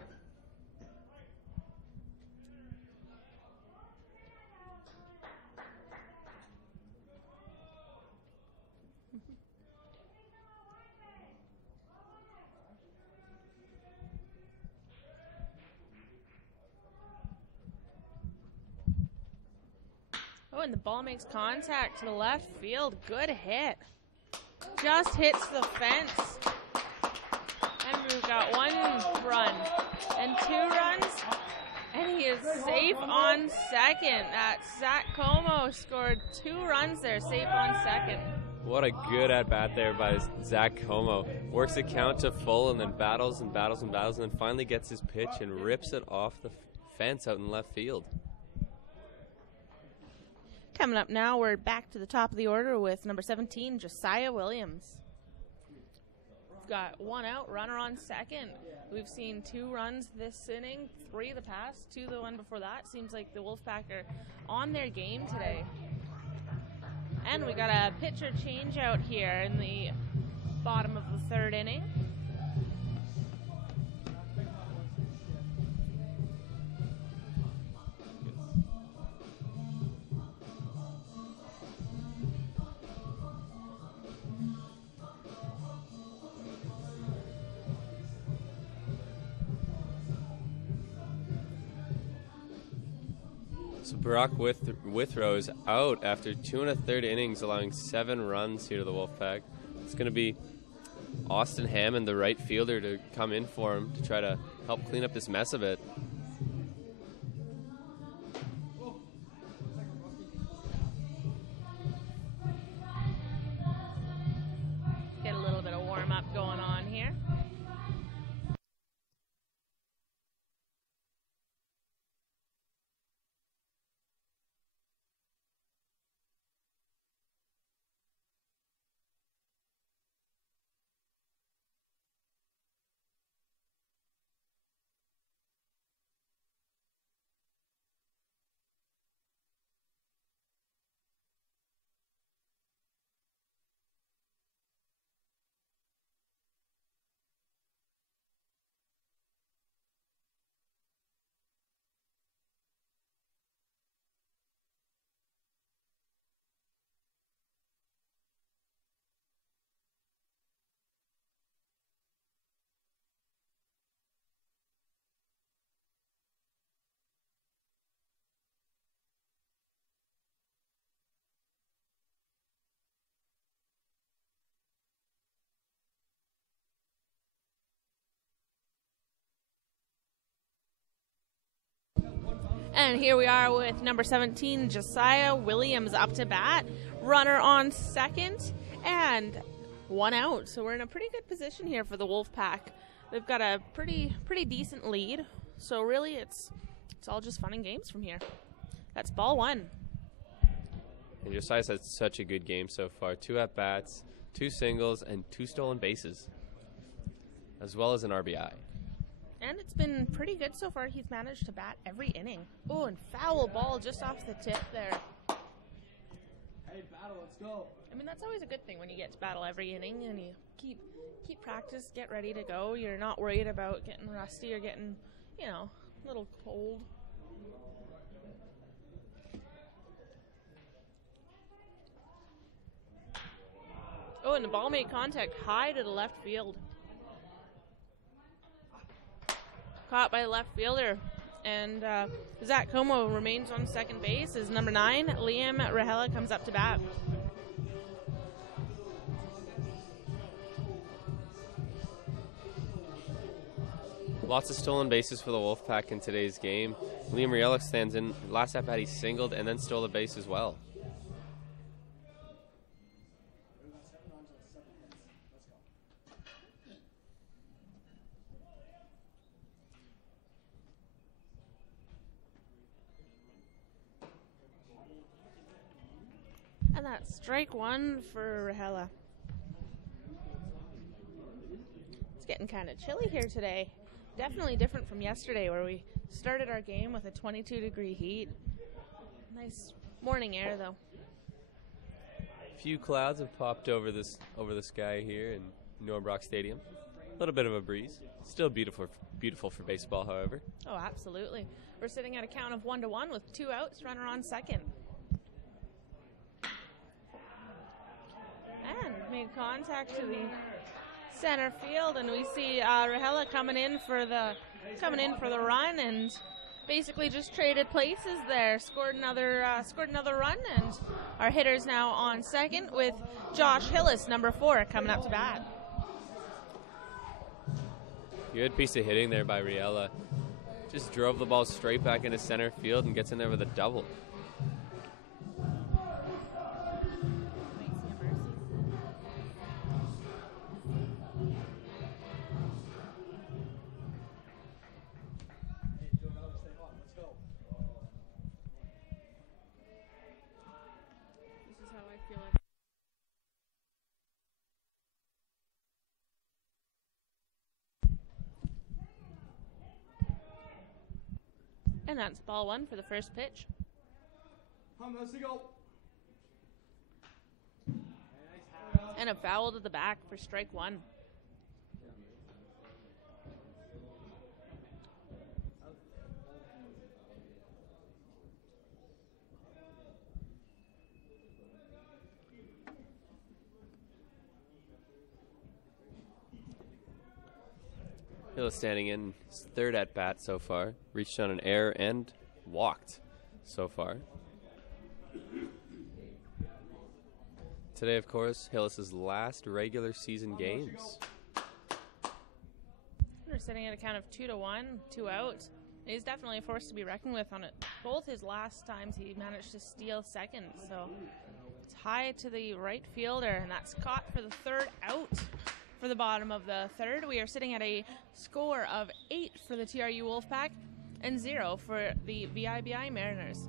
Oh, and the ball makes contact to the left field. Good hit. Just hits the fence. And we've got 1 run and 2 runs. And he is safe on second. Zack Kono scored 2 runs there, safe on second. What a good at-bat there by Zack Kono. Works the count to full and then battles and battles and battles and then finally gets his pitch and rips it off the fence out in left field. Coming up now, we're back to the top of the order with number 17, Josiah Williams. We've got 1 out, runner on second. We've seen 2 runs this inning, 3 the past, 2 the one before that. Seems like the Wolfpack are on their game today. And we got a pitcher change out here in the bottom of the 3rd inning. So Brock Withrow is out after 2 1/3 innings, allowing 7 runs here to the Wolfpack. It's going to be Austin Hammond, the right fielder, to come in for him to try to help clean up this mess a bit. Get a little bit of warm-up going on here. And here we are with number 17, Josiah Williams, up to bat. Runner on second and 1 out. So we're in a pretty good position here for the Wolfpack. They've got a pretty decent lead. So really it's all just fun and games from here. That's ball 1. And Josiah's had such a good game so far. 2 at-bats, 2 singles, and 2 stolen bases, as well as an RBI. And it's been pretty good so far. He's managed to bat every inning. Oh, and foul ball just off the tip there. Hey, battle, let's go. I mean, that's always a good thing when you get to battle every inning and you keep practice, get ready to go. You're not worried about getting rusty or getting, a little cold. Oh, and the ball made contact high to the left field. Caught by the left fielder. And Zack Kono remains on second base as number 9, Liam Rahela, comes up to bat. Lots of stolen bases for the Wolfpack in today's game. Liam Rahela stands in. Last at bat, he singled and then stole a base as well. And that's strike 1 for Rahela. It's getting kind of chilly here today. Definitely different from yesterday where we started our game with a 22-degree heat. Nice morning air, though. few clouds have popped over the sky here in Norbrock Stadium. A little bit of a breeze. Still beautiful for baseball, however. Oh, absolutely. We're sitting at a count of 1-1 with 2 outs, runner on second. And made contact to the center field, and we see Rahela coming in for the run, and basically just traded places there. Scored another run, and our hitter's now on second with Josh Hillis, number 4, coming up to bat. Good piece of hitting there by Riella. Just drove the ball straight back into center field and gets in there with a double. And that's ball 1 for the first pitch. And a foul to the back for strike 1. Hill is standing in his third at bat so far. Reached on an error and walked so far. Today, of course, Hillis' last regular season games. We're sitting at a count of 2-1, 2 out. He's definitely a force to be reckoned with on it. Both his last times he managed to steal second, so it's high to the right fielder, and that's caught for the third out. For the bottom of the third, we are sitting at a score of 8 for the TRU WolfPack and 0 for the VIBI Mariners.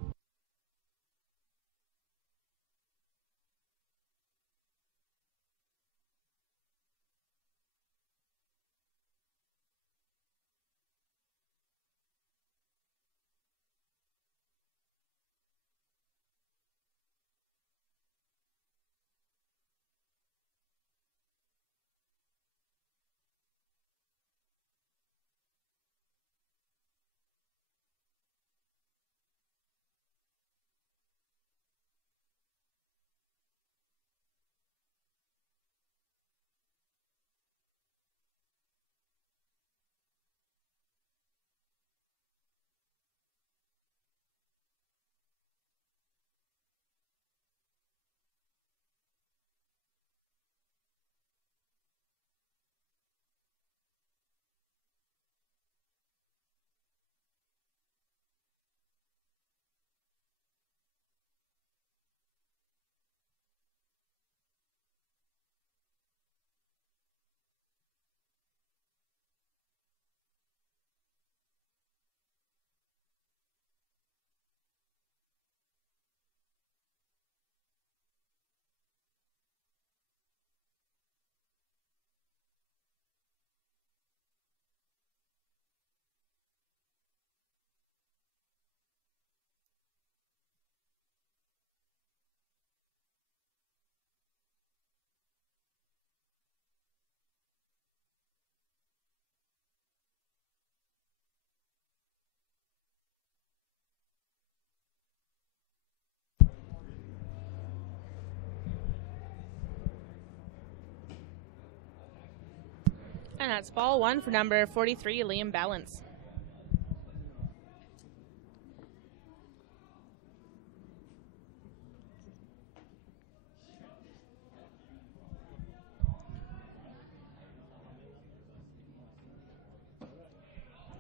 And that's ball 1 for number 43, Liam Balance.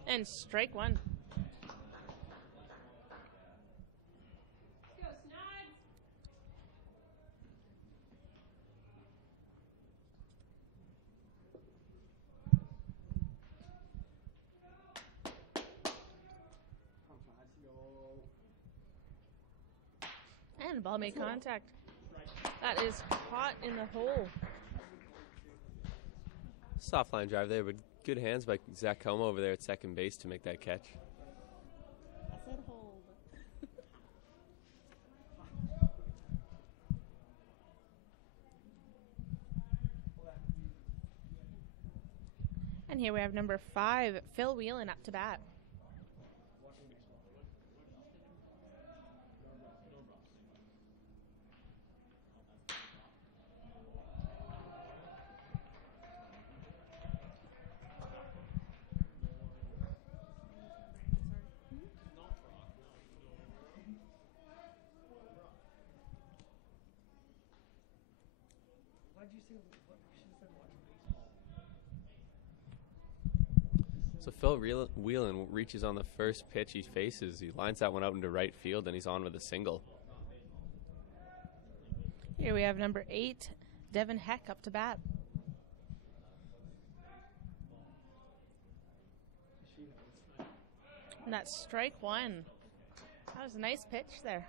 And strike 1. And the ball made contact. That is caught in the hole. Soft line drive there, but good hands by Zack Kono over there at second base to make that catch. I said hold. And here we have number 5, Phil Whelan, up to bat. So Phil Whelan reaches on the first pitch he faces. He lines that one out into right field, and he's on with a single. Here we have number 8, Devin Heck, up to bat. And that's strike 1. That was a nice pitch there.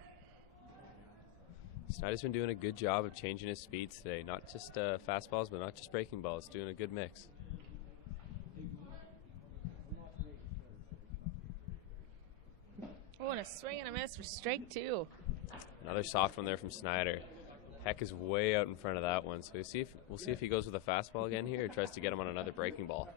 Schneider's been doing a good job of changing his speeds today. Not just fastballs, but not just breaking balls. Doing a good mix. Oh, and a swing and a miss for strike 2. Another soft one there from Schneider. Heck is way out in front of that one. So we'll see if he goes with a fastball again here or tries to get him on another breaking ball.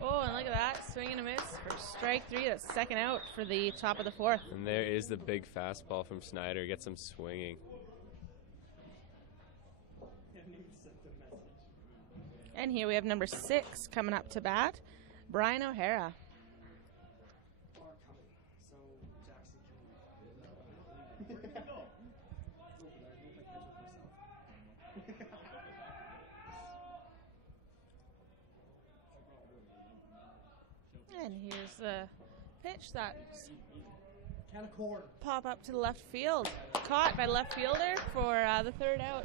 Oh, and look at that. Swing and a miss for strike 3. That's second out for the top of the 4th. And there is the big fastball from Schneider. Gets him swinging. And here we have number 6 coming up to bat, Brian O'Hara. And here's the pitch that pop up to the left field. Caught by the left fielder for the 3rd out.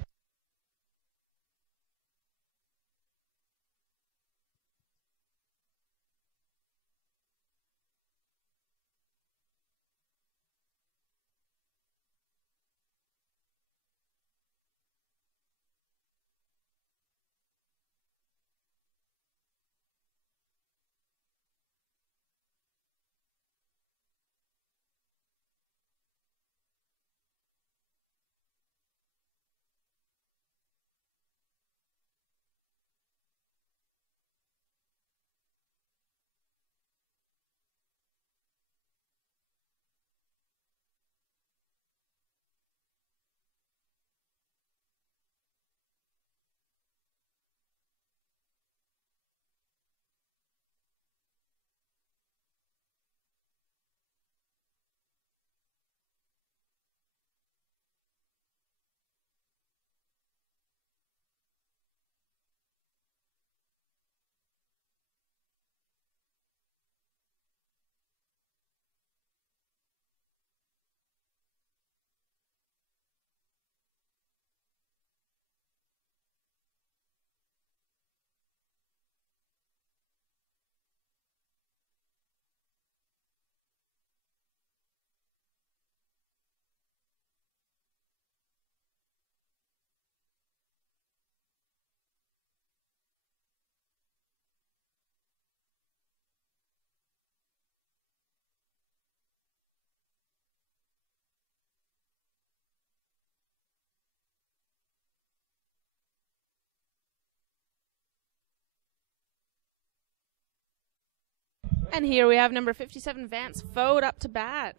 And here we have number 57, Vance Fode, up to bat.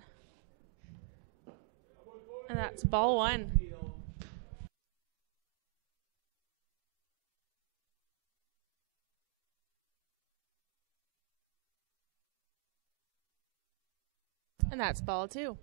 And that's ball 1. And that's ball 2.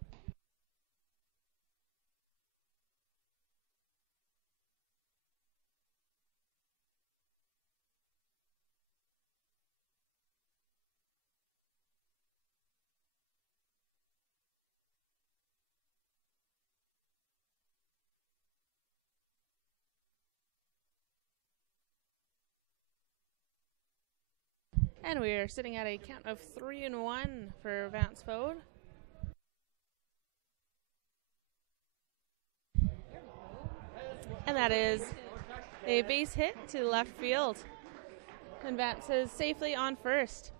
And we are sitting at a count of 3-1 for Vance Fode. And that is a base hit to left field. And Vance is safely on first.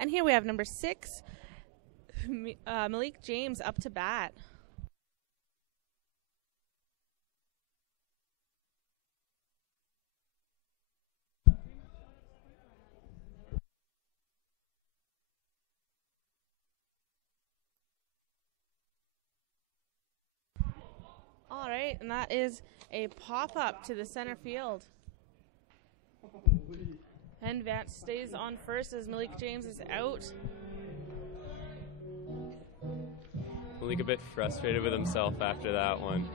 And here we have number 6, Malik James up to bat. All right, and that is a pop-up to the center field. And Vance stays on first as Malik James is out. Malik a bit frustrated with himself after that one.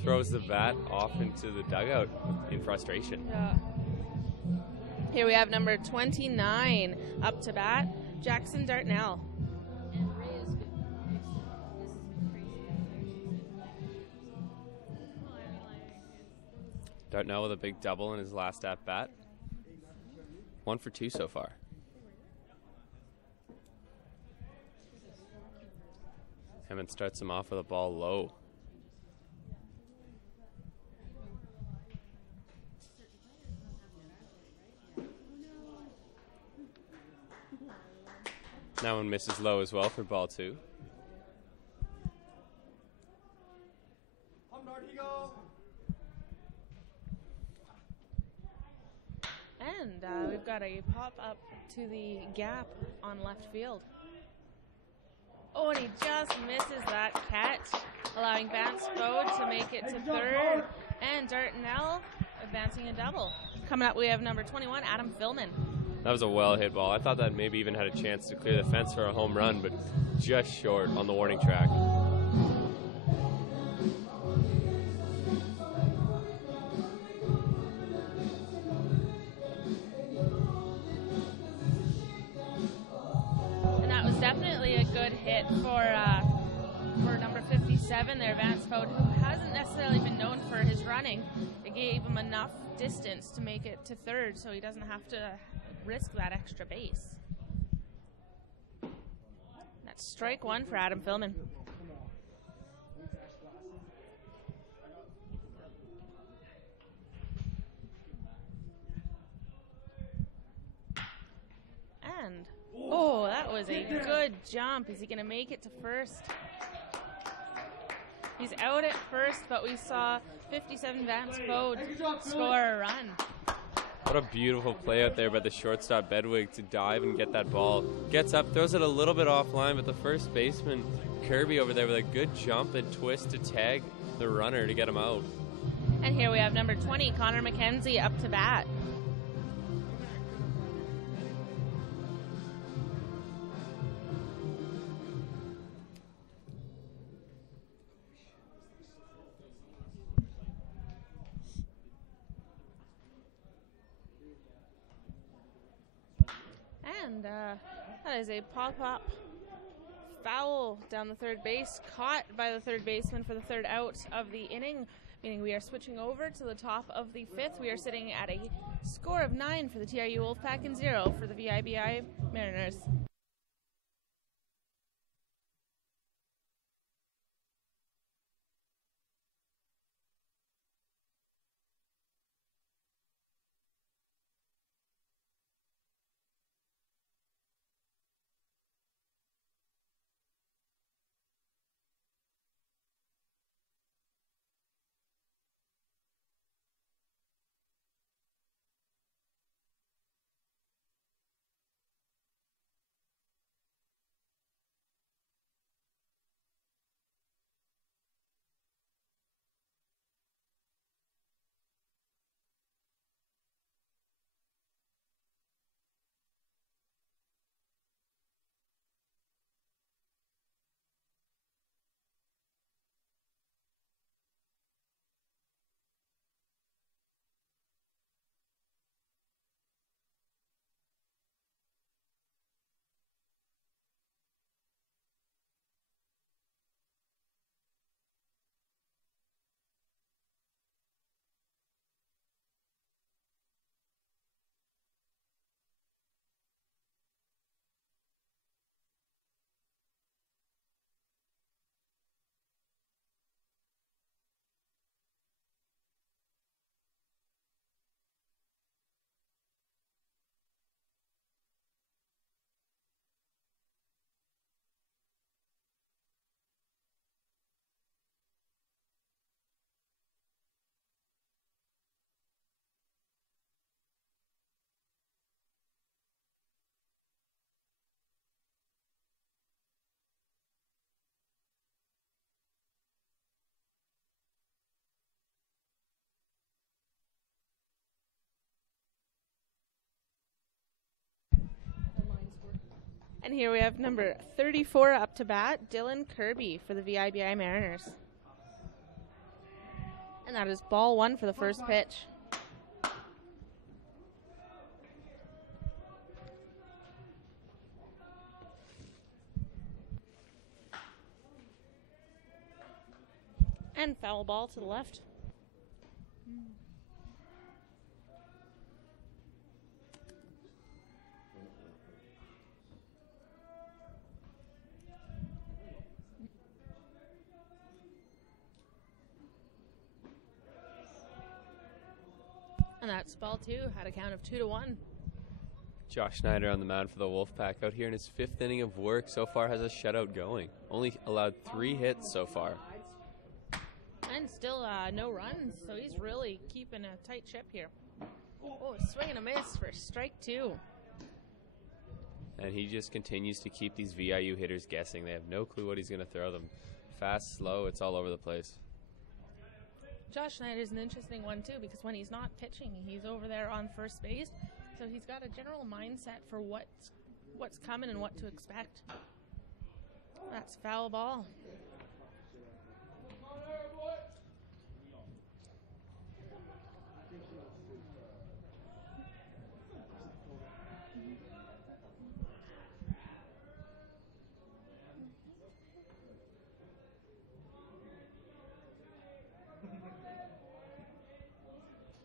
Throws the bat off into the dugout in frustration. Yeah. Here we have number 29 up to bat, Jackson Dartnell. Dartnell with a big double in his last at-bat. 1 for 2 so far. Hillman starts him off with a ball low. That one misses low as well for ball 2. And we've got a pop-up to the gap on left field. Oh, and he just misses that catch, allowing Vance Bode to make it to third. And Dartnell advancing a double. Coming up, we have number 21, Adam Hillman. That was a well-hit ball. I thought that maybe even had a chance to clear the fence for a home run, but just short on the warning track. Definitely a good hit for number 57 there, Vance Bode, who hasn't necessarily been known for his running. It gave him enough distance to make it to third, so he doesn't have to risk that extra base. That's strike 1 for Adam Hillman. And oh, that was a good jump. Is he going to make it to first? He's out at first, but we saw 57 Vance Bode score a run. What a beautiful play out there by the shortstop Bedwig to dive and get that ball. Gets up, throws it a little bit offline, but the first baseman Kirby over there with a good jump and twist to tag the runner to get him out. And here we have number 20, Connor McKenzie up to bat. And that is a pop-up foul down the third base, caught by the third baseman for the third out of the inning, meaning we are switching over to the top of the fifth. We are sitting at a score of 9 for the TRU WolfPack and 0 for the VIBI Mariners. And here we have number 34 up to bat, Dylan Kirby for the VIBI Mariners. And that is ball one for the first pitch. And foul ball to the left. And that's ball two, had a count of 2-1. Josh Schneider on the mound for the Wolfpack out here in his 5th inning of work. So far has a shutout going. Only allowed 3 hits so far. And still no runs, so he's really keeping a tight ship here. Oh, swing and a miss for strike 2. And he just continues to keep these VIU hitters guessing. They have no clue what he's going to throw them. Fast, slow, it's all over the place. Josh Schneider's an interesting one, too, because when he's not pitching, he's over there on first base. So he's got a general mindset for what's coming and what to expect. That's foul ball.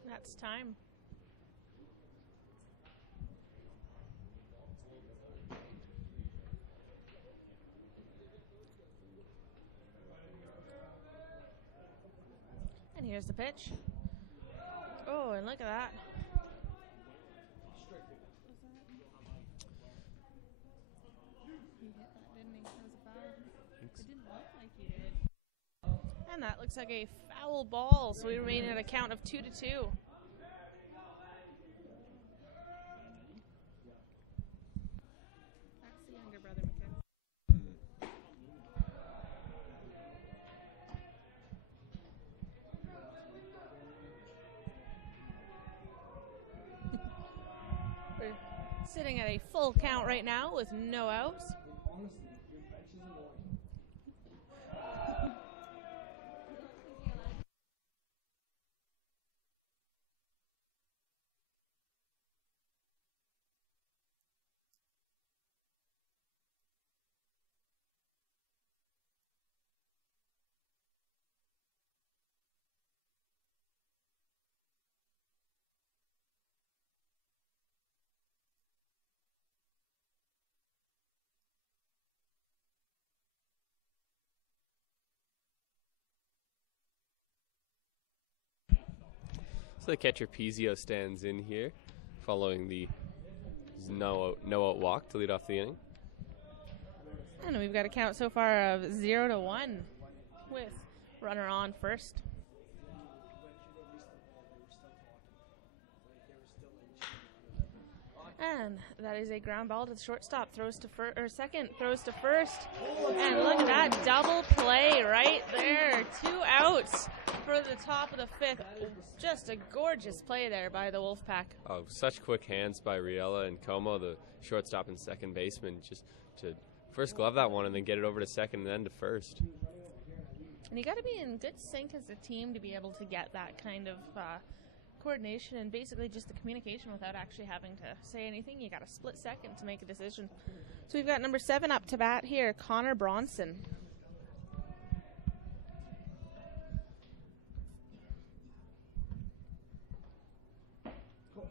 That's time. And here's the pitch. Oh, and look at that. He hit that, didn't he? That was a foul. It didn't look like he did. And that looks like a foul ball, so we remain at a count of 2-2. That's the younger brother, McKenzie. We're sitting at a full count right now with no outs. Honestly, your bench is annoying. So the catcher Paseo stands in here, following the no out walk to lead off the inning. And we've got a count so far of 0-1 with runner on first. And that is a ground ball to the shortstop. Throws to second, throws to first. And look at that double play right there. 2 outs for the top of the 5th. Just a gorgeous play there by the Wolfpack. Oh, such quick hands by Riella and Como, the shortstop and second baseman, just to first glove that one and then get it over to second and then to first. And you got to be in good sync as a team to be able to get that kind of coordination and basically just the communication without actually having to say anything. You got a split second to make a decision. So we've got number 7 up to bat here, Connor Bronson.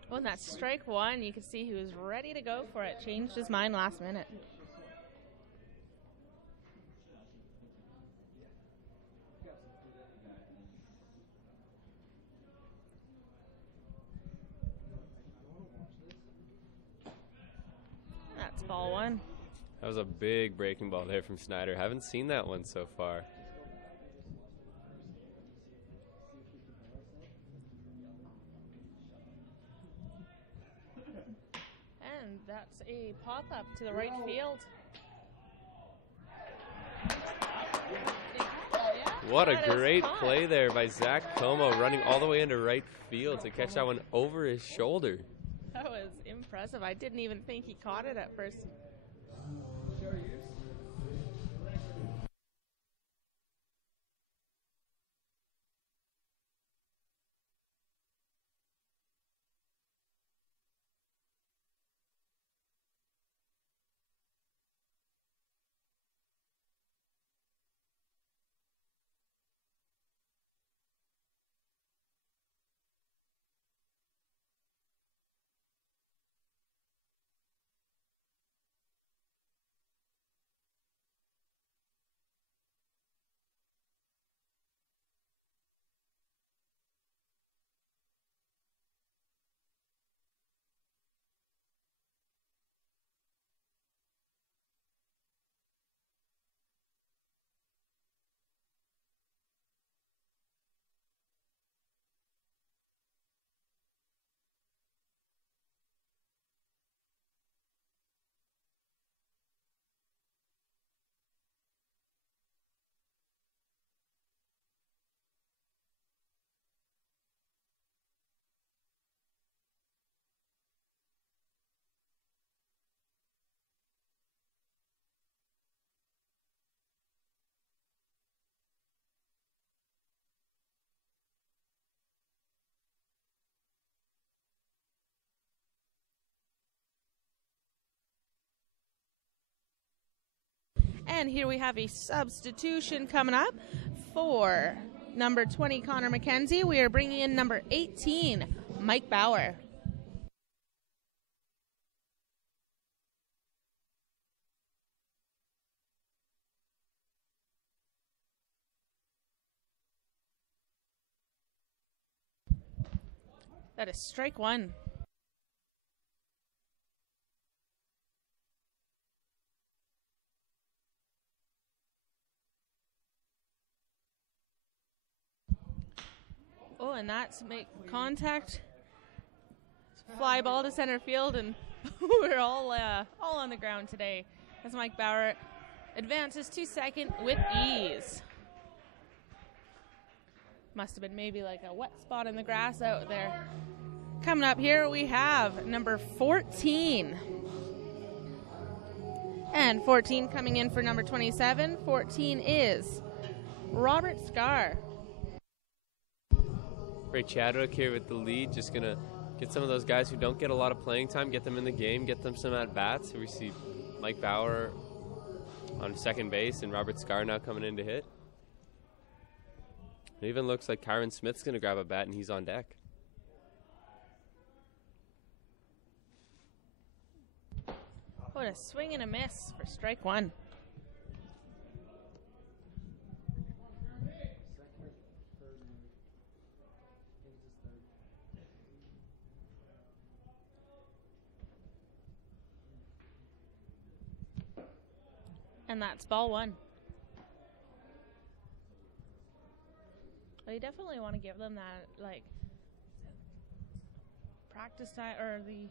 Oh, and that's strike 1. You can see he was ready to go for it. Changed his mind last minute. That's ball 1. That was a big breaking ball there from Schneider. Haven't seen that one so far. And that's a pop-up to the right field. What a That is great caught. play there by Zack Kono, running all the way into right field to catch that one over his shoulder. That was impressive. I didn't even think he caught it at first. And here we have a substitution coming up for number 20, Connor McKenzie. We are bringing in number 18, Mike Bauer. That is strike one. Oh, and that's make contact. Fly ball to center field, and we're all on the ground today as Mike Bauer advances to second with ease. Must have been maybe like a wet spot in the grass out there. Coming up here, we have number 14. And 14 coming in for number 27. 14 is Robert Scar. Ray Chadwick here with the lead, just going to get some of those guys who don't get a lot of playing time, get them in the game, get them some at-bats. So we see Mike Bauer on second base and Robert Scar now coming in to hit. It even looks like Kyron Smith's going to grab a bat, and he's on deck. What a swing and a miss for strike one. And that's ball one. Well, you definitely want to give them that, like, practice time or the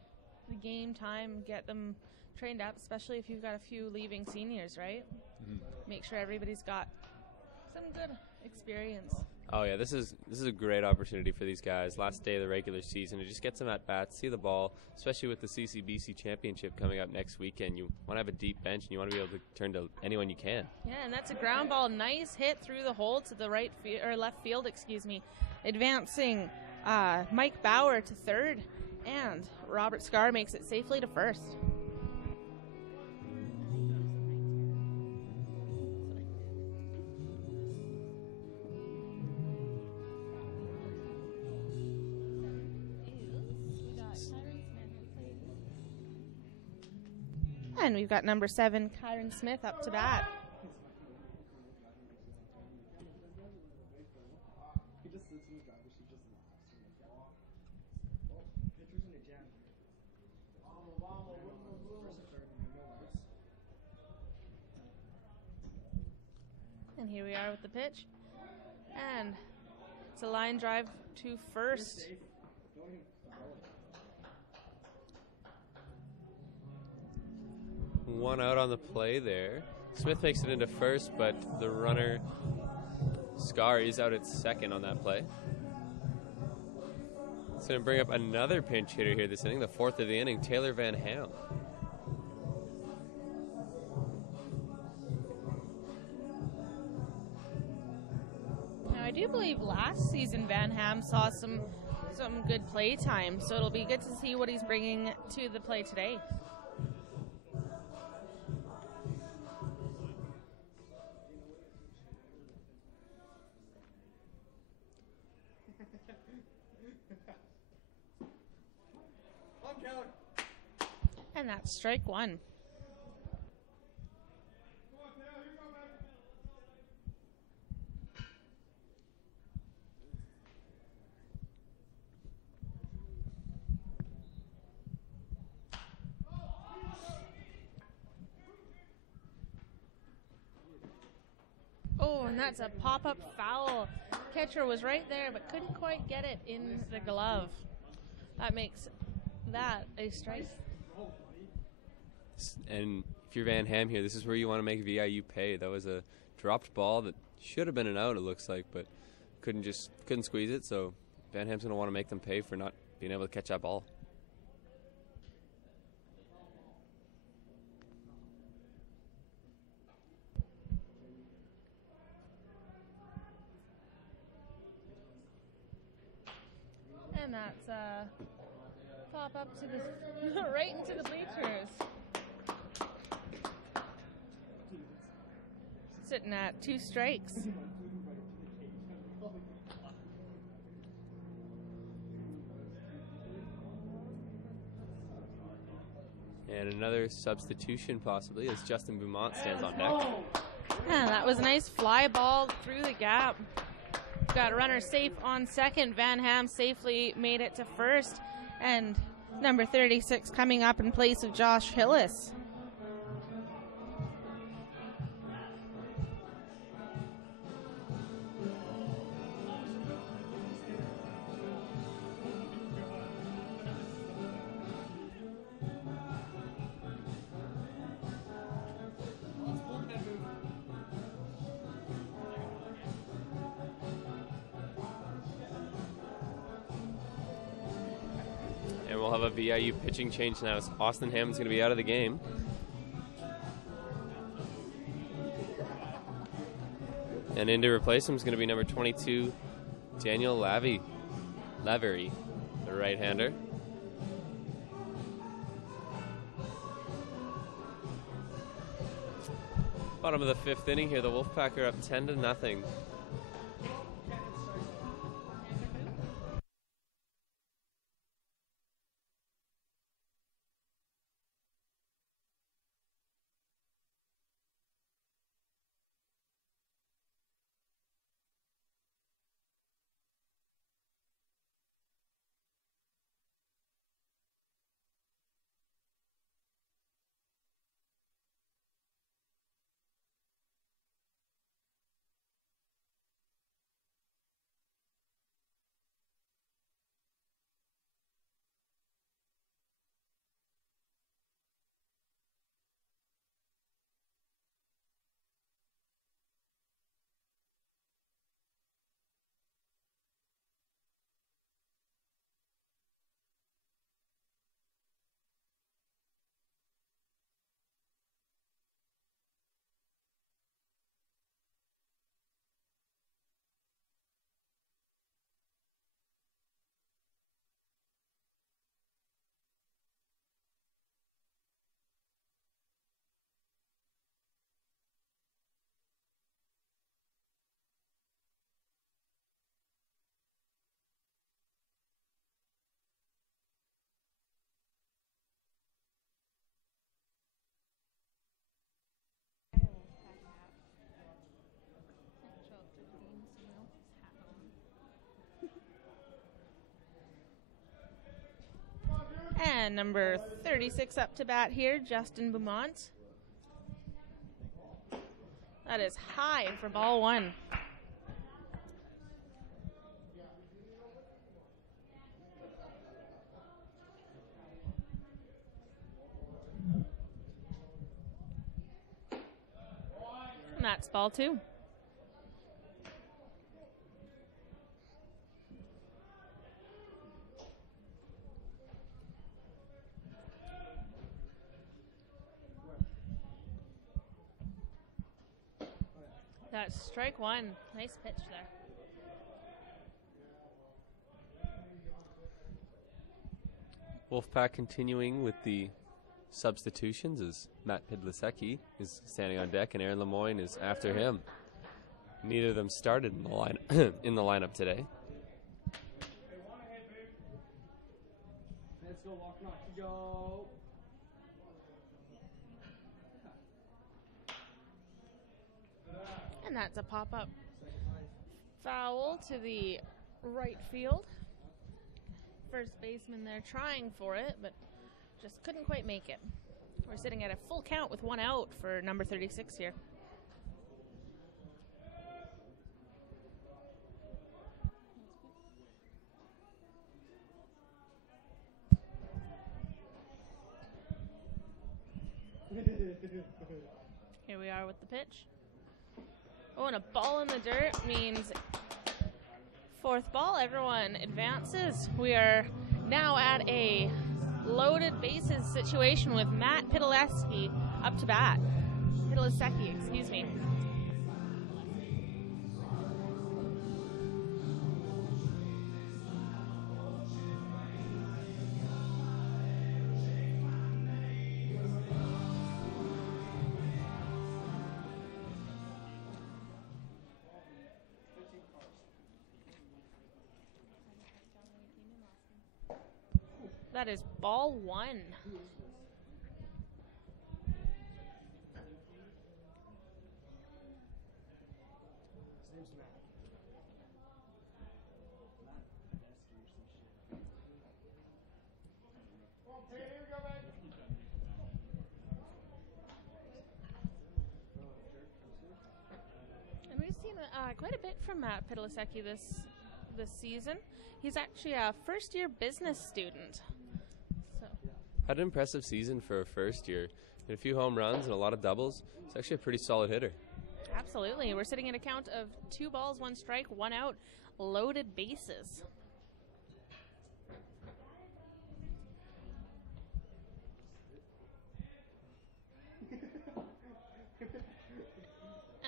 game time, get them trained up, especially if you've got a few leaving seniors, right? Mm-hmm. Make sure everybody's got some good experience. Oh yeah, this is a great opportunity for these guys. Last day of the regular season to just get some at bats, see the ball, especially with the CCBC championship coming up next weekend. You want to have a deep bench, and you want to be able to turn to anyone you can. Yeah, and that's a ground ball, nice hit through the hole to the left field. Advancing Mike Bauer to third, and Robert Scar makes it safely to first. And we've got number 7, Kyron Smith, up to bat. And here we are with the pitch. And it's a line drive to first. One out on the play there. Smith makes it into first, but the runner, Scar, is out at second on that play. It's going to bring up another pinch hitter here this inning, the fourth of the inning, Taylor Van Ham. Now, I do believe last season Van Ham saw some good play time, so it'll be good to see what he's bringing to the play today. And that's strike one. Oh, and that's a pop-up foul. Catcher was right there, but couldn't quite get it in the glove. That makes that a strike. And if you're Van Ham here, this is where you want to make VIU pay. That was a dropped ball that should have been an out, it looks like, but couldn't squeeze it. So Van Ham's going to want to make them pay for not being able to catch that ball. And that's pop up to the right into the bleachers. Sitting at 2 strikes. And another substitution possibly as Justin Beaumont stands on deck. Yeah, that was a nice fly ball through the gap. Got a runner safe on second. Van Ham safely made it to first. And number 36 coming up in place of Josh Hillis. And we'll have a VIU pitching change now. So Austin Hammond's going to be out of the game. And in to replace him is going to be number 22, Daniel Lavery, the right-hander. Bottom of the 5th inning here, the Wolfpack are up 10-0. And number 36 up to bat here, Justin Beaumont. That is high for ball 1. And that's ball 2. That's strike 1. Nice pitch there. Wolfpack continuing with the substitutions as Matt Pidlasecki is standing on deck and Aaron Lemoyne is after him. Neither of them started in the line in the lineup today. Let's go, walk, knock, go. And that's a pop-up foul to the right field. First baseman there trying for it, but just couldn't quite make it. We're sitting at a full count with 1 out for number 36 here. Here we are with the pitch. Oh, and a ball in the dirt means 4th ball. Everyone advances. We are now at a loaded bases situation with Matt Pidlasecki up to bat. Pidlasecki, excuse me. That is ball 1. And we've seen quite a bit from Matt Pidelisecki this season. He's actually a first-year business student. So. Had an impressive season for a first year. Hit a few home runs and a lot of doubles. He's actually a pretty solid hitter. Absolutely. We're sitting at a count of 2 balls, 1 strike, 1 out, loaded bases.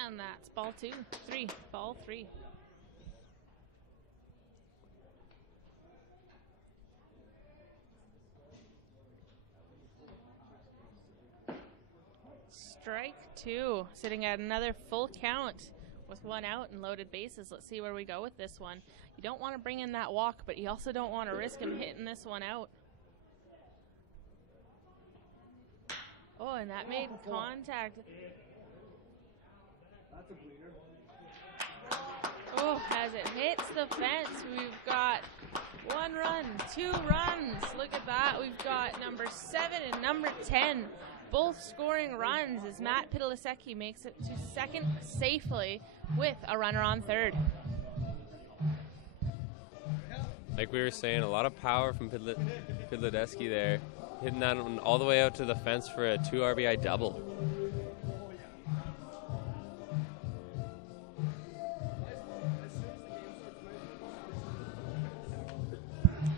And that's ball 2, 3, ball 3. Strike 2, sitting at another full count with 1 out and loaded bases. Let's see where we go with this one. You don't want to bring in that walk, but you also don't want to risk him hitting this one out. Oh, and that made contact. That's a bleeder. Oh, as it hits the fence, we've got 1 run, 2 runs. Look at that. We've got number 7 and number 10 both scoring runs as Matt Pidelisecki makes it to second safely with a runner on third. Like we were saying, a lot of power from Pidelisecki there, hitting that one all the way out to the fence for a 2 RBI double.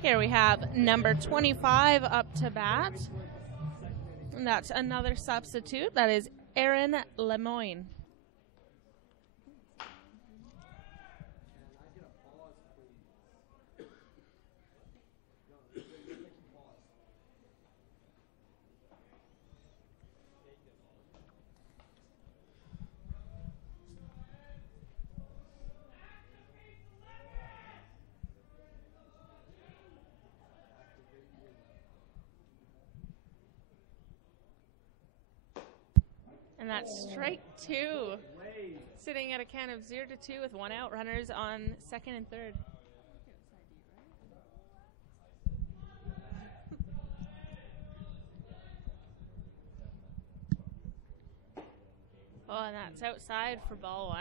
Here we have number 25 up to bat. And that's another substitute. That is Aaron Lemoyne. And that's strike 2, sitting at a count of 0-2 with 1 out, runners on second and third. Oh, and that's outside for ball 1.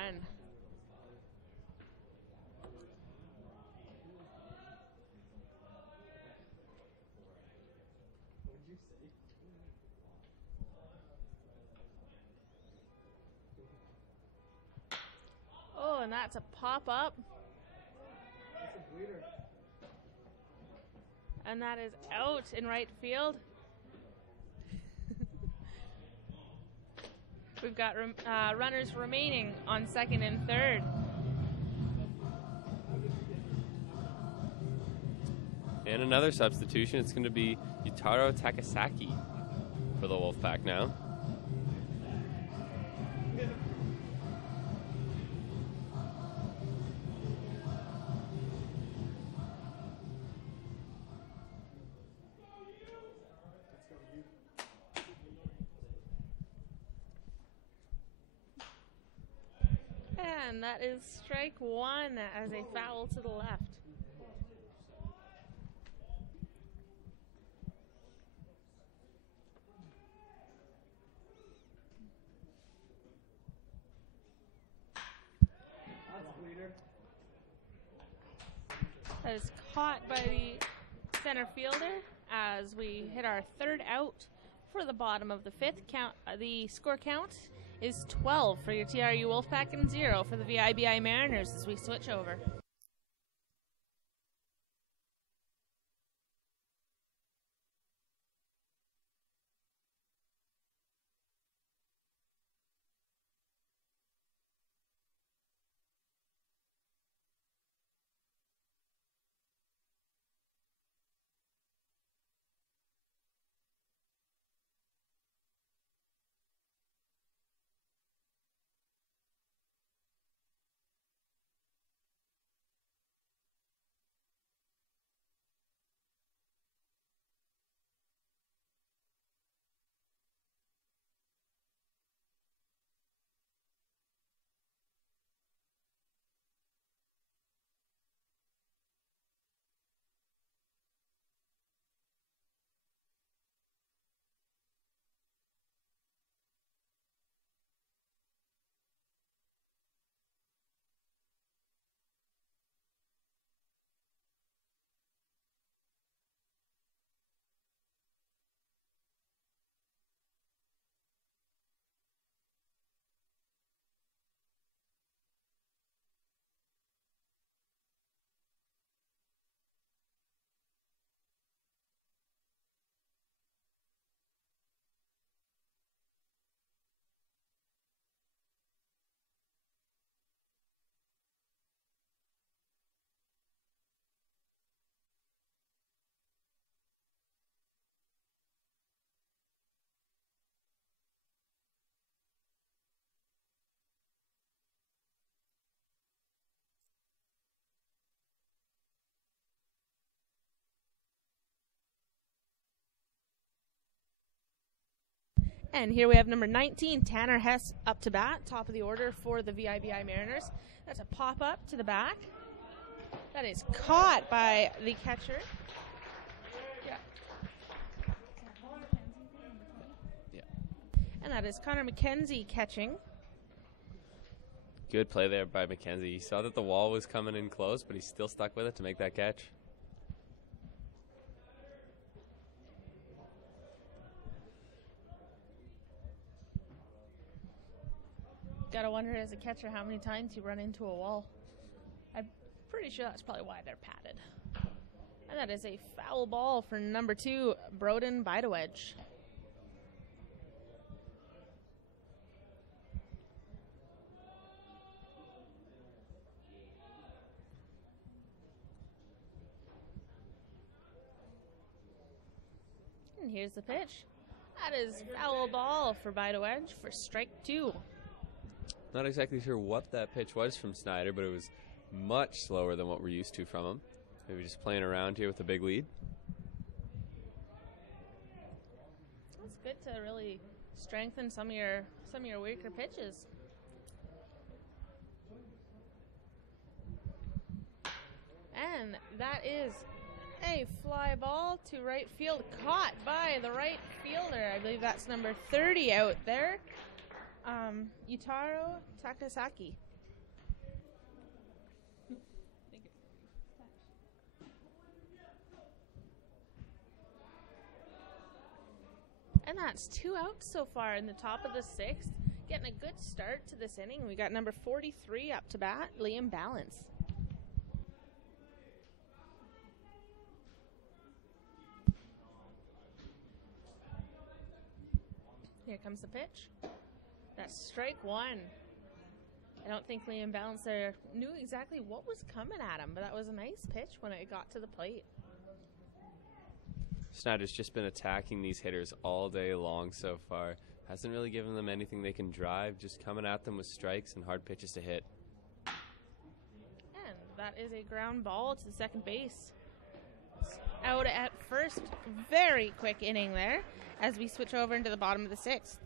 Oh, and that's a pop-up. And that is out in right field. We've got runners remaining on second and third. And another substitution. It's going to be Yutaro Takasaki for the Wolfpack now. And that is strike 1 as a foul to the left. That is caught by the center fielder as we hit our third out for the bottom of the 5th count. The score count is 12 for your TRU Wolfpack and 0 for the VIBI Mariners as we switch over. And here we have number 19, Tanner Hess, up to bat, top of the order for the VIVI Mariners. That's a pop-up to the back. That is caught by the catcher. Yeah. And that is Connor McKenzie catching. Good play there by McKenzie. He saw that the wall was coming in close, but he still stuck with it to make that catch. Gotta wonder as a catcher how many times you run into a wall. I'm pretty sure that's probably why they're padded. And that is a foul ball for number 2, Broden Bidewedge. And here's the pitch. That is foul ball for Bidewedge for strike 2. Not exactly sure what that pitch was from Schneider, but it was much slower than what we're used to from him. Maybe just playing around here with a big lead. It's good to really strengthen some of your weaker pitches. And that is a fly ball to right field, caught by the right fielder. I believe that's number 30 out there. Yutaro Takasaki. And that's 2 outs so far in the top of the 6th. Getting a good start to this inning. We got number 43 up to bat, Liam Balance. Here comes the pitch. That's strike 1. I don't think Liam Balance there knew exactly what was coming at him, but that was a nice pitch when it got to the plate. Schneider's just been attacking these hitters all day long so far. Hasn't really given them anything they can drive, just coming at them with strikes and hard pitches to hit. And that is a ground ball to the second base. Out at first. Very quick inning there as we switch over into the bottom of the 6th.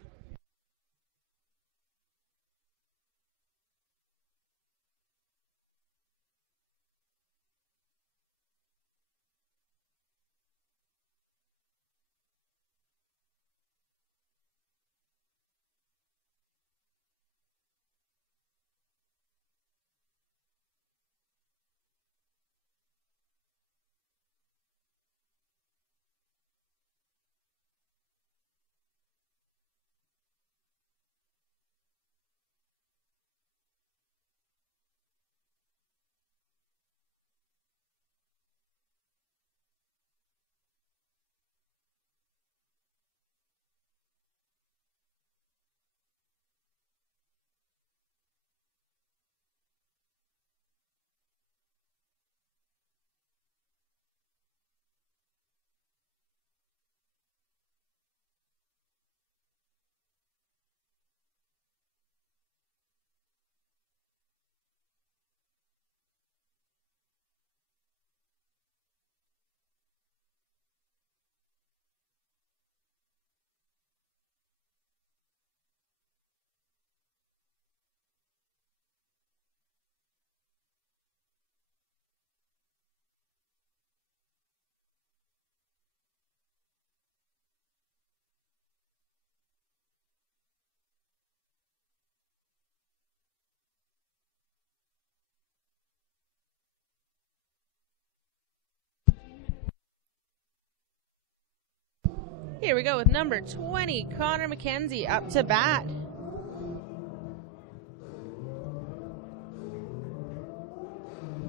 Here we go with number 20, Connor McKenzie, up to bat.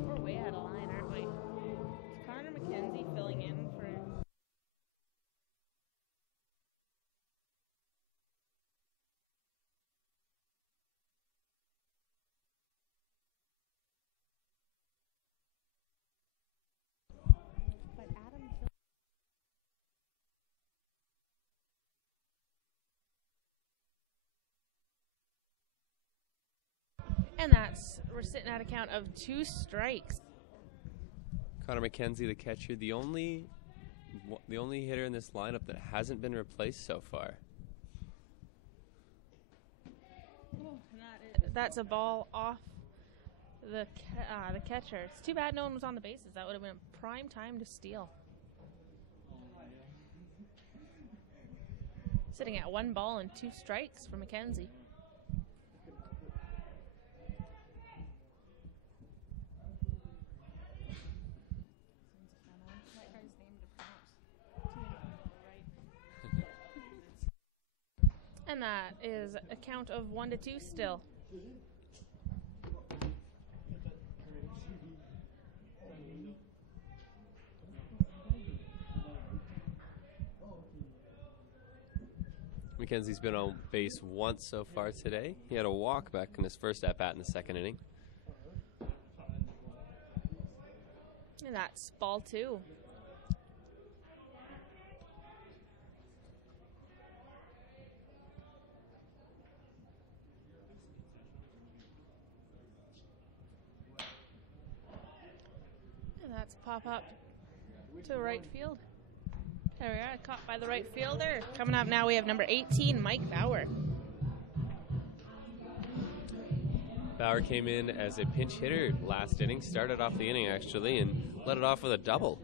We're way out of line, aren't we? Connor McKenzie filling in for... But Adam... And we're sitting at a count of 2 strikes. Connor McKenzie, the catcher, the only hitter in this lineup that hasn't been replaced so far. that's a ball off the catcher. It's too bad no one was on the bases. That would have been a prime time to steal. Sitting at 1 ball and 2 strikes for McKenzie. And that is a count of 1-2 still. McKenzie's been on base once so far today. He had a walk back in his first at-bat in the 2nd inning. And that's ball 2. And that's pop up to right field. There we are, caught by the right fielder. Coming up now, we have number 18, Mike Bauer. Bauer came in as a pinch hitter last inning, started off the inning actually, and led it off with a double.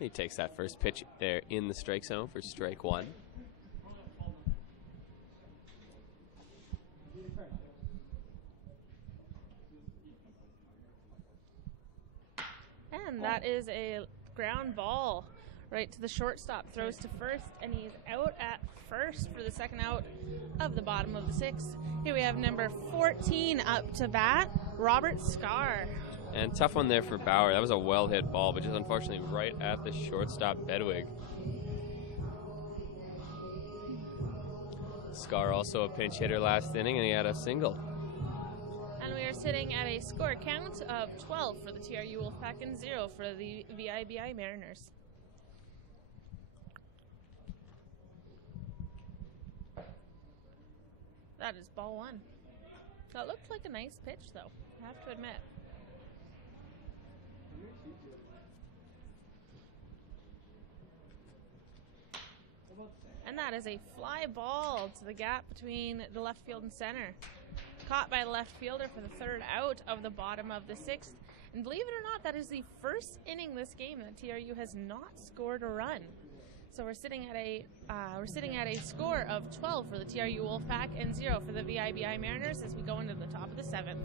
He takes that first pitch there in the strike zone for strike 1. And that is a ground ball right to the shortstop. Throws to first, and he's out at first for the 2nd out of the bottom of the 6th. Here we have number 14 up to bat, Robert Scar. And tough one there for Bauer. That was a well-hit ball, but just unfortunately right at the shortstop Bedwig. Scar also a pinch hitter last inning, and he had a single. And we are sitting at a score count of 12 for the TRU WolfPack and 0 for the VIBI Mariners. That is ball 1. That looked like a nice pitch, though, I have to admit. And that is a fly ball to the gap between the left field and center. Caught by the left fielder for the 3rd out of the bottom of the 6th. And believe it or not, that is the first inning this game that TRU has not scored a run. So we're sitting at a score of 12 for the TRU WolfPack and 0 for the VIBI Mariners as we go into the top of the 7th.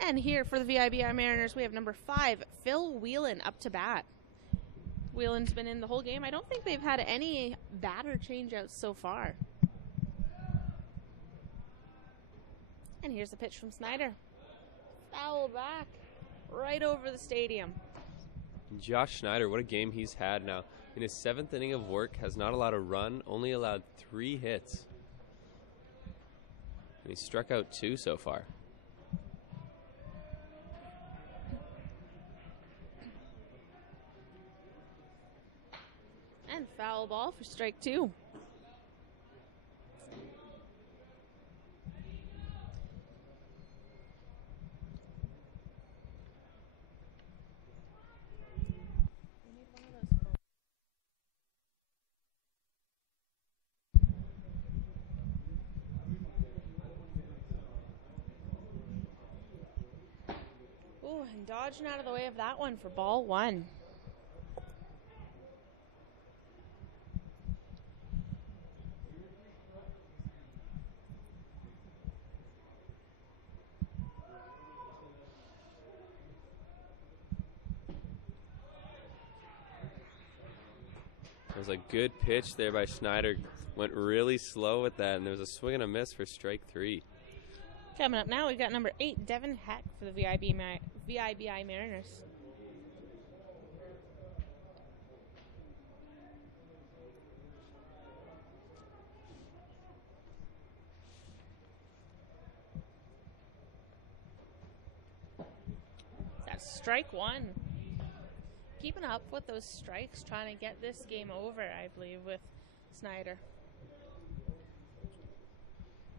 And here for the VIBI Mariners, we have number 5, Phil Whelan, up to bat. Whelan's been in the whole game. I don't think they've had any batter changeouts so far. And here's the pitch from Schneider. Foul back, right over the stadium. Josh Schneider, what a game he's had now. In his 7th inning of work, has not allowed a run, only allowed 3 hits. And he struck out 2 so far. And foul ball for strike 2. Ooh, and dodging out of the way of that one for ball one. It was a good pitch there by Schneider. Went really slow with that, and there was a swing and a miss for strike 3. Coming up now, we've got number 8, Devin Heck for the VIBI Mariners. That's strike 1. Keeping up with those strikes, trying to get this game over, I believe, with Schneider.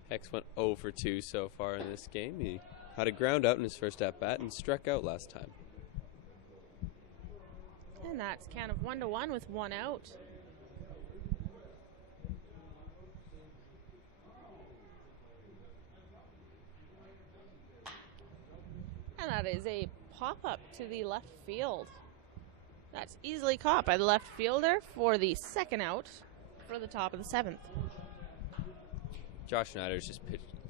Hex went 0 for 2 so far in this game. He had a ground out in his first at-bat and struck out last time. And that's count of 1-1 with 1 out. And that is a pop-up to the left field. That's easily caught by the left fielder for the second out for the top of the 7th. Josh Schneider's just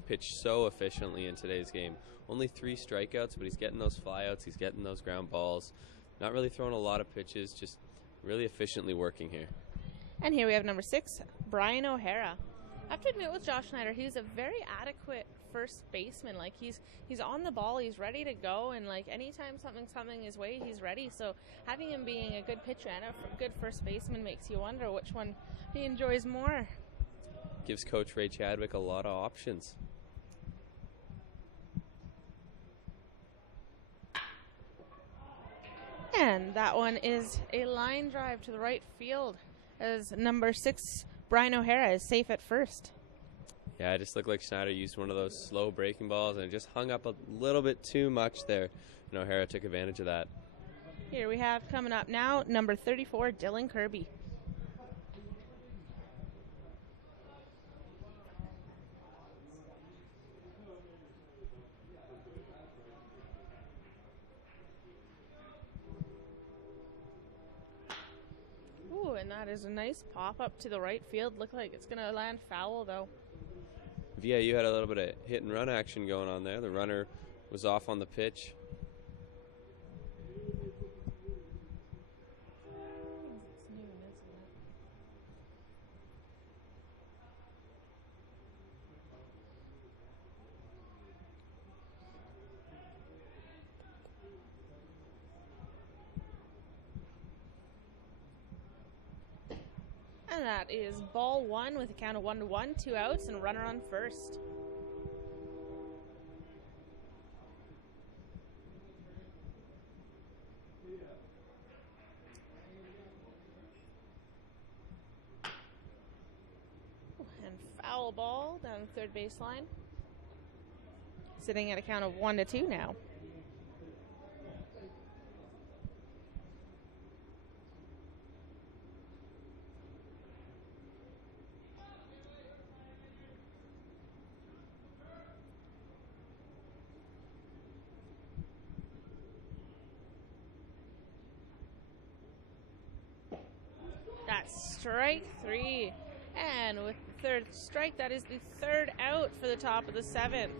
pitched so efficiently in today's game. Only 3 strikeouts, but he's getting those flyouts, he's getting those ground balls. Not really throwing a lot of pitches, just really efficiently working here. And here we have number 6, Brian O'Hara. I have to admit with Josh Schneider, he's a very adequate first baseman. Like he's on the ball, he's ready to go, and like anytime something's coming his way, he's ready. So having him being a good pitcher and a good first baseman makes you wonder which one he enjoys more. Gives Coach Ray Chadwick a lot of options. And that one is a line drive to the right field as number 6, Brian O'Hara, is safe at first. Yeah, it just looked like Schneider used one of those slow breaking balls and it just hung up a little bit too much there. And O'Hara took advantage of that. Here we have coming up now, number 34, Dylan Kirby. Ooh, and that is a nice pop-up to the right field. Look like it's going to land foul, though. VIU had a little bit of hit and run action going on there. The runner was off on the pitch. And that is ball 1 with a count of 1-1, 2 outs, and a runner on first. And foul ball down the third baseline. Sitting at a count of 1-2 now. That's strike 3. And with the third strike, that is the third out for the top of the 7th.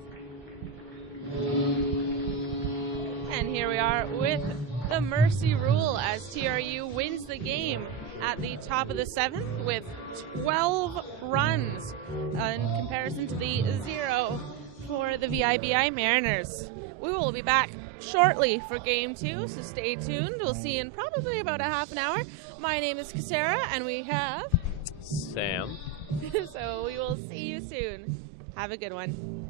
And here we are with the mercy rule as TRU wins the game at the top of the 7th with 12 runs in comparison to the 0 for the VIBI Mariners. We will be back shortly for game 2, so stay tuned. We'll see you in probably about a half an hour. My name is Cassara, and we have Sam. So we will see you soon. Have a good one.